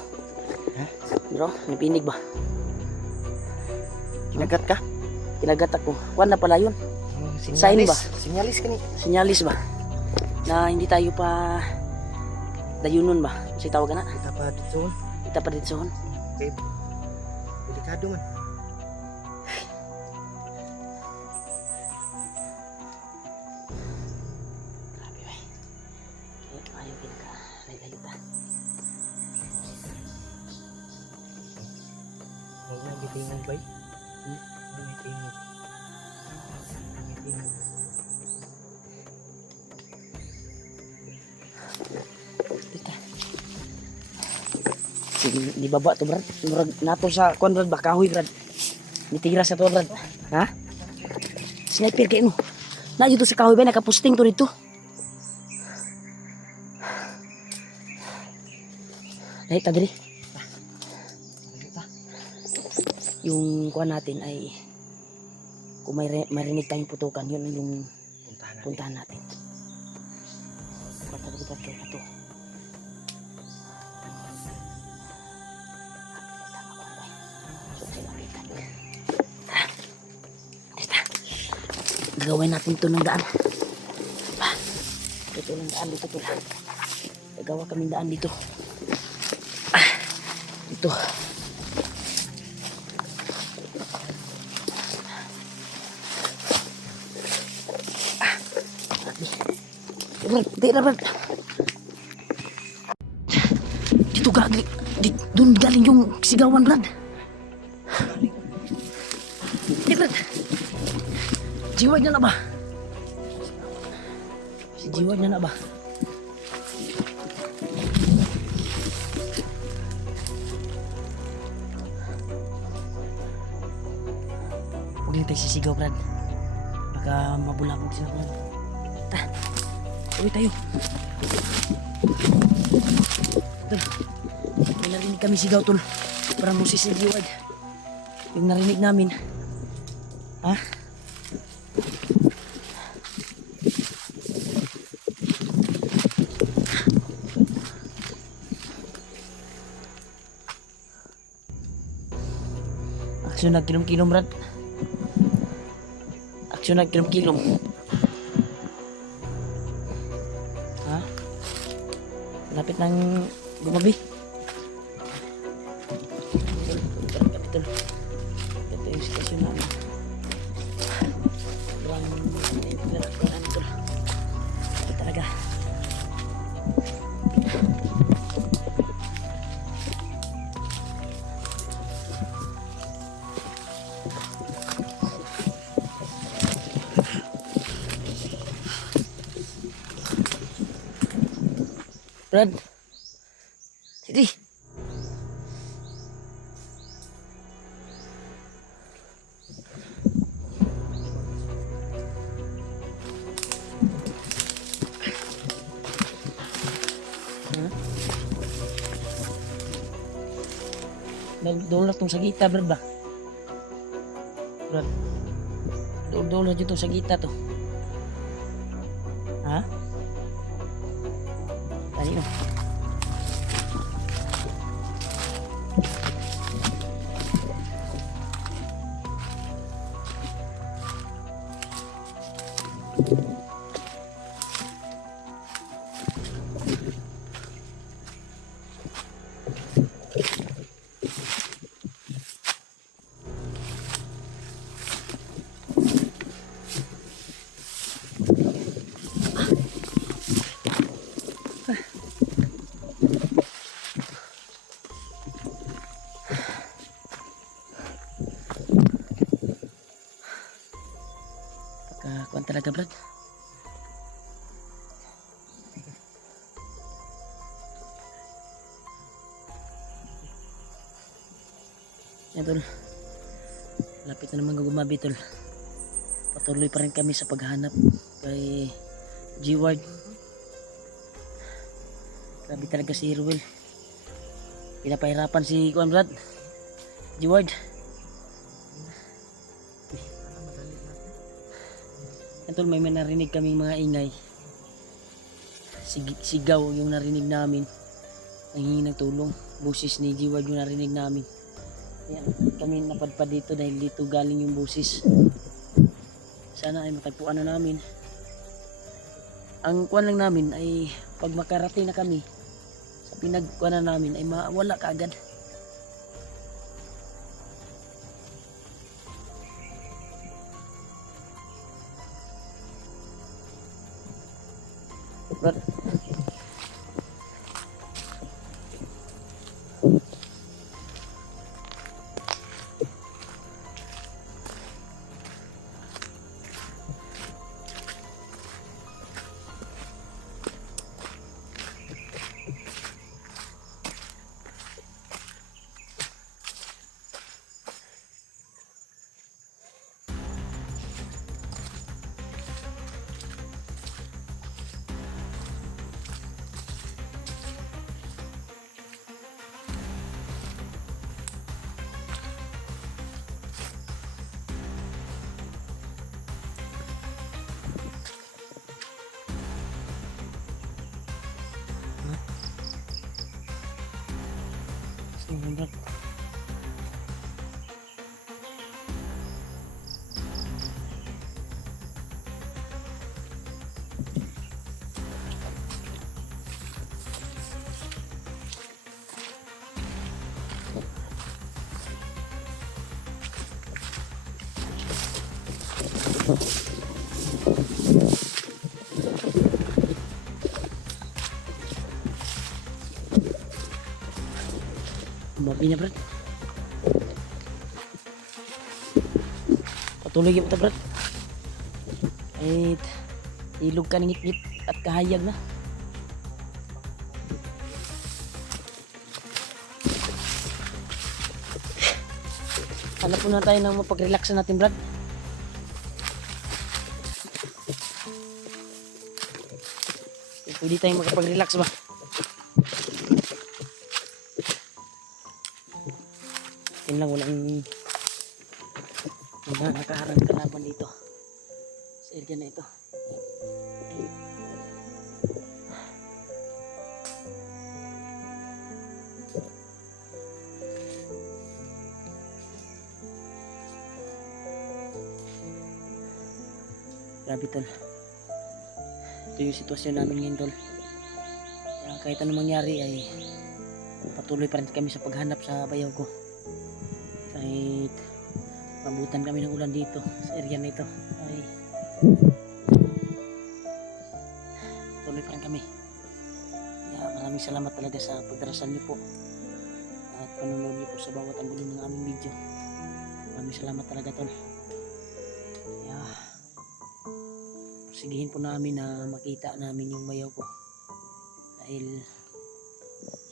Ha? Bro, napinig ba? Kinagat ka? Kinagat ako. Kuwan na pala yun. Sign ba? Sinyalis ka ni. Sinyalis ba? Na hindi tayo pa dayunon ba? Kasi tawag na. Kita pa dito. Kita pa dito son. Okay. Delikado man. Grabe ba? Ayaw pinaka-layo ta. Ngayon gitingog bay. Gitingog. Dito. Di baba to Brad. Murag nato sa kuan Brad ba kahoy Brad. Ditira sa to Brad. Ha? Sniper kay mo. Na dito sa kahoy ba nakapusting to dito. Dahil ta diri. Yung kuan natin ay Kung marinig tayong putukan, yun ang yung puntahan natin. Patagod kayo na to. Gagawin natin ito ng daan. Ito ng daan dito. Gagawa kaming daan dito. Ito. Brad, Brad. Dito doon galing yung sigawan, Brad. Brad. Jiward niya na ba? Si Jiward niya na ba? Huwag lang tayo sisigaw, Brad. Baka mabulabog sila, Brad. Uwi tayo. Tol, may narinig kami sigaw, tol. Parang musis si Jiward. Yung narinig namin. Ha? Aksyon na kilom-kilom, Brad. Aksyon na kilom-kilom. Ha? Lapit ng gumabi. Kapitol. Ito yung sitwasyon namin. Sobrang pinagkakaroon tol. Ito talaga. Brad. Sige. Doon lang itong sagita, Brad ba? Brad. Doon lang itong sagita to. Ha? Tadi no. Kuan talaga, Brad. Yan, tol. Lapit na naman gumabi, tol. Patuloy pa rin kami sa paghahanap kay Jiward. Grabe talaga si Ruel. Pinapahirapan si Kuan, Brad. Jiward. Tol, may narinig kaming mga ingay. Sigaw yung narinig namin. Nanghingi ng tulong. Busis ni Jiward yung narinig namin. Kaya kami napadpad dito dahil dito galing yung busis. Sana ay matagpuan na namin. Ang kuwan lang namin ay pag makarating na kami sa pinagkuwan na namin ay mawala kaagad. Brad. Brad. Babi niya, Brad. Patuloy kita, Brad. Ay, ilog ka ng ngit-ngit at kahayag na. Hanap muna tayo ng mapag-relax natin, Brad. Pwede tayong makapag-relax ba? Yun lang, walang nakaharang kalaban dito sa area na ito. Grabe, tol. Ito yung sitwasyon namin ngayon, tol. Kaya kahit anong mangyari ay patuloy pa rin kami sa paghanap sa bayaw ko. Kahit mabutan kami ng ulan dito sa area na ito ay patuloy pa rin kami. Kaya maraming salamat talaga sa pagdarasal niyo po at panonood niyo po sa bawat anggulo ng aming video. Maraming salamat talaga, tol. Kaya sigihin po namin na makita namin yung bayaw ko dahil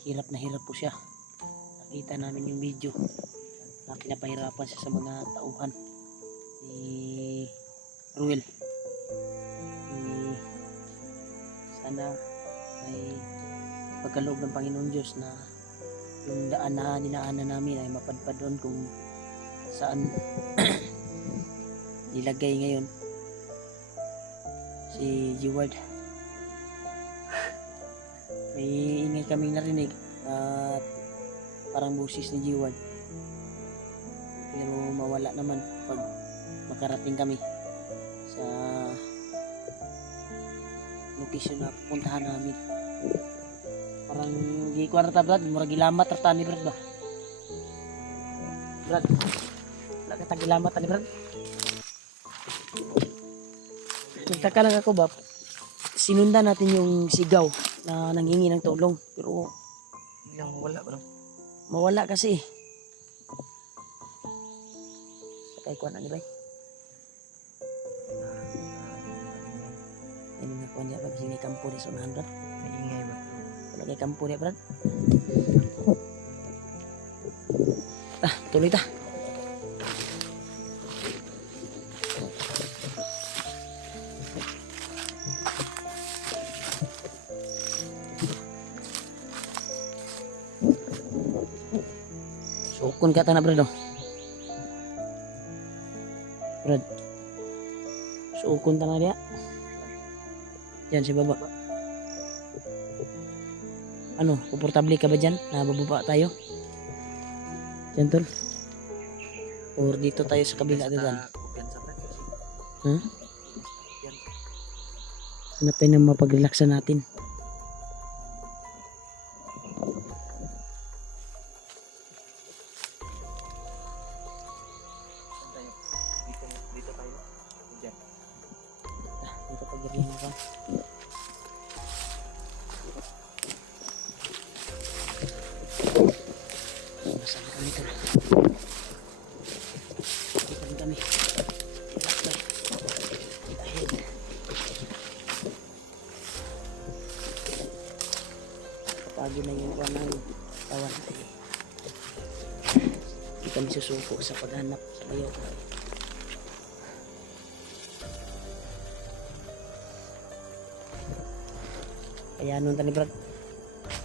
hirap na hirap po siya. Nakita namin yung video na pinapahirapan siya sa mga tauhan ni Ruel. Sana ay pagkaloob ng Panginoon Diyos na yung daan na dinaanan namin ay mapadpad doon kung saan nilagay ngayon si Jeward. May ingay kaming narinig at parang busis ni Jeward, pero mawala naman pag makarating kami sa location na pupuntahan namin. Parang di kwarta, Brad, murag gilamat rata ni Brad ba? Brad, wala ka gilamat ni Brad. Nagtaka lang ako ba, sinundan natin yung sigaw na nanghingi ng tulong, pero biglang mawala, bro. Mawala kasi. Sakay ko na ni bay. Ay mga kuwan niya, kasi may kampo rin sa unahan, Brad. May ingay ba? Wala kay kampo niya, Brad. Tuloy ta. Sukun ka na, Brad, oh. Brad, sukun ta na dia. Yan si baba. Ano, komportable ka ba dyan na bababa tayo? Yan, tol. Or dito tayo sa kabila din. Huh? Hanap tayo ng mapag-relaxan natin. Dito tayo. Diyan. Dito pag-irihan ka. Masama kami, tol. Masama kami. Ahead. Kapagod na yung uwan ng tawan ay hindi kami susuko sa paghanap sa bayaw. Kaya nun tani, Brad,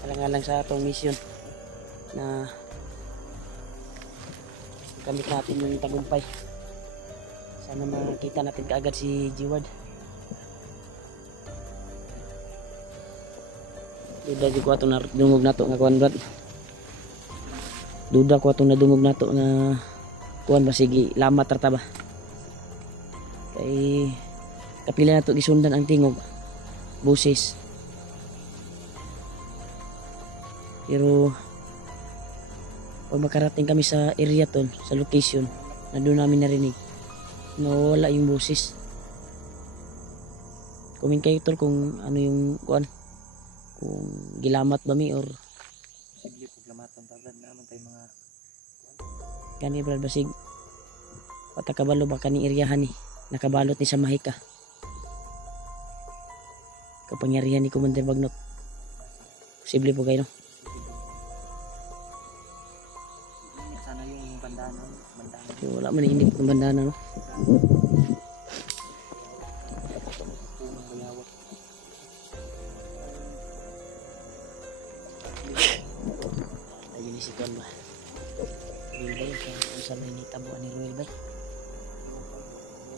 alang-alang sa atong mission na gamit natin yung tagumpay. Sana makita natin kaagad si Jeward. Duda di ko ato narungog nato nga kuan, Brad. Duda ko atong nadungog nato nga kuan ba sige lamat ra ta ba. Kay kapila nato gisundan ang tingog. Busis. Pero pag makarating kami sa area tol, sa location na doon namin narinig, nawala yung busis. Comment kayo tol kung ano yung kuan, kung gilamat ba mi or Posible paglamatan ta brad naman tay mga gani brad basig patakabalo ba kaning eryahan ni nakabalot ni sa mahika kapangyarihan ni Commander Bagnot. Posible po kayo no? sana yung bandana. So, wala man hindi ng bandana no. Punong bayawak. Ayun ni si Kon ba. Royal Bay kung saan may nitabo ni Royal Bay.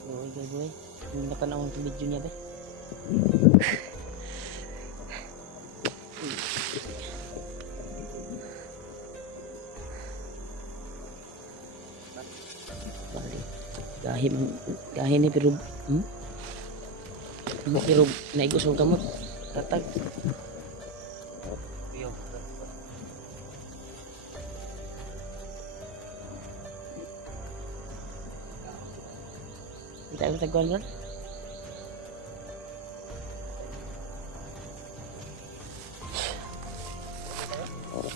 Royal Bay. Yung napanahon sa video niya ba. Gahin ni pero pero naigos ang kamot tatag Yo. kita yung tagwan ron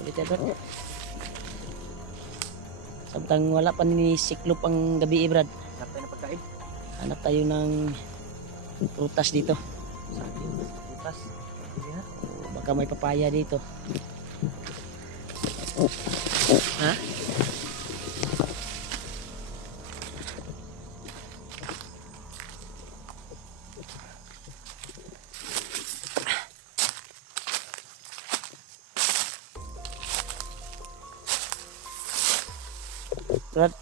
dito ron samtang wala pa ni siklop ang gabi Brad. Napay na pagkain. Hanap tayo ng prutas dito. Butas. Sige ha. Baka may papaya dito. Ha? Brad.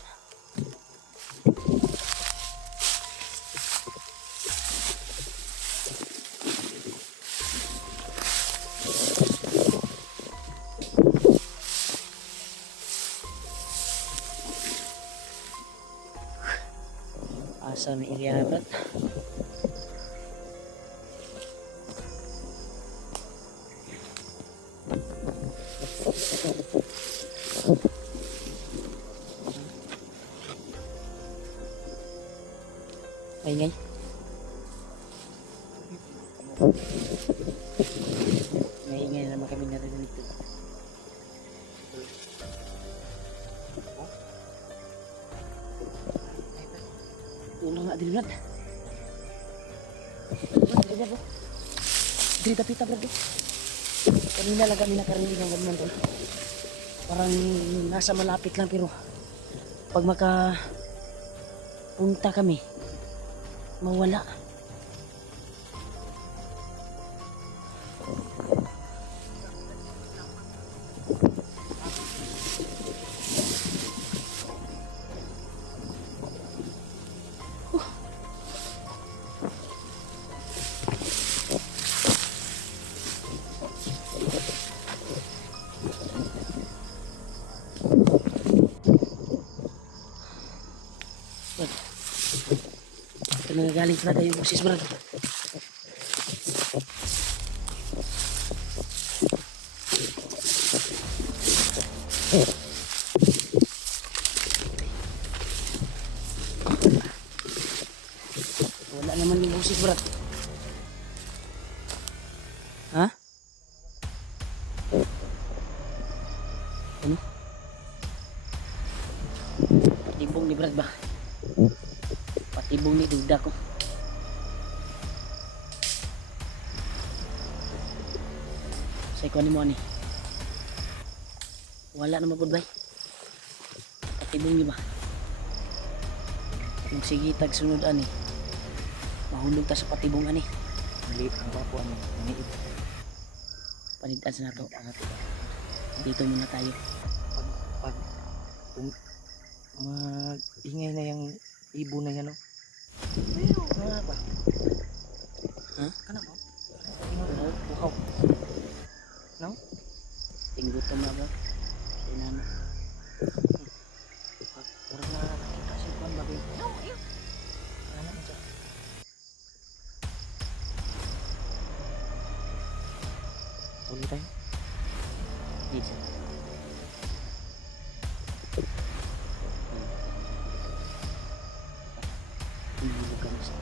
Asa may area Brad? Maingay. Maingay na naman kami narinig dito. Ulang nga din Brad. Dito pita Brad. Kanina lang kami nakarinig ng ganun tol. Parang nasa malapit lang pero pag punta kami mawala. Ito na galing Brad yung boses Brad. Wala naman yung boses Brad. Ha? Ano? Patibong ni Brad ba? Patibong ni duda ko. Sa ikaw ni mo ani. Wala naman good bay. Patibong ni ba? Kung sige tag sunod ani. Mahulog ta sa patibong ani. Maliit ang bapo ano. Maliit. Paligtan sa nato. Dito muna tayo. Pag ingay na yung ibo na yan, no? Ayaw, nga ba? Ha? Kana mo? Buhaw. No? Tinggutom na ba? Kainan. Uli tayo. Yes. Hindi kami sa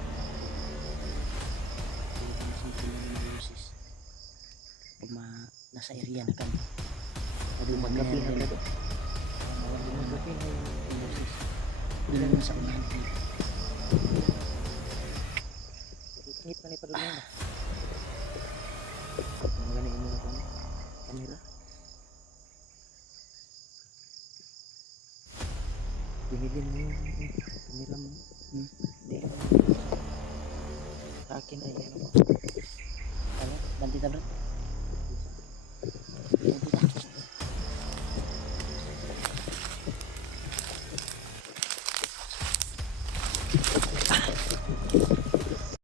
pag nasa area na kami. Magkapi na ito. Magkapi na yung boses. Hindi na sa unahan. Ngit na ni pa doon na. Mga ganyan mo na kami. Kamera. Binilin mo yung kamera mo. Hindi. Sa akin ay ano. Ano? Bandita doon. Bandita.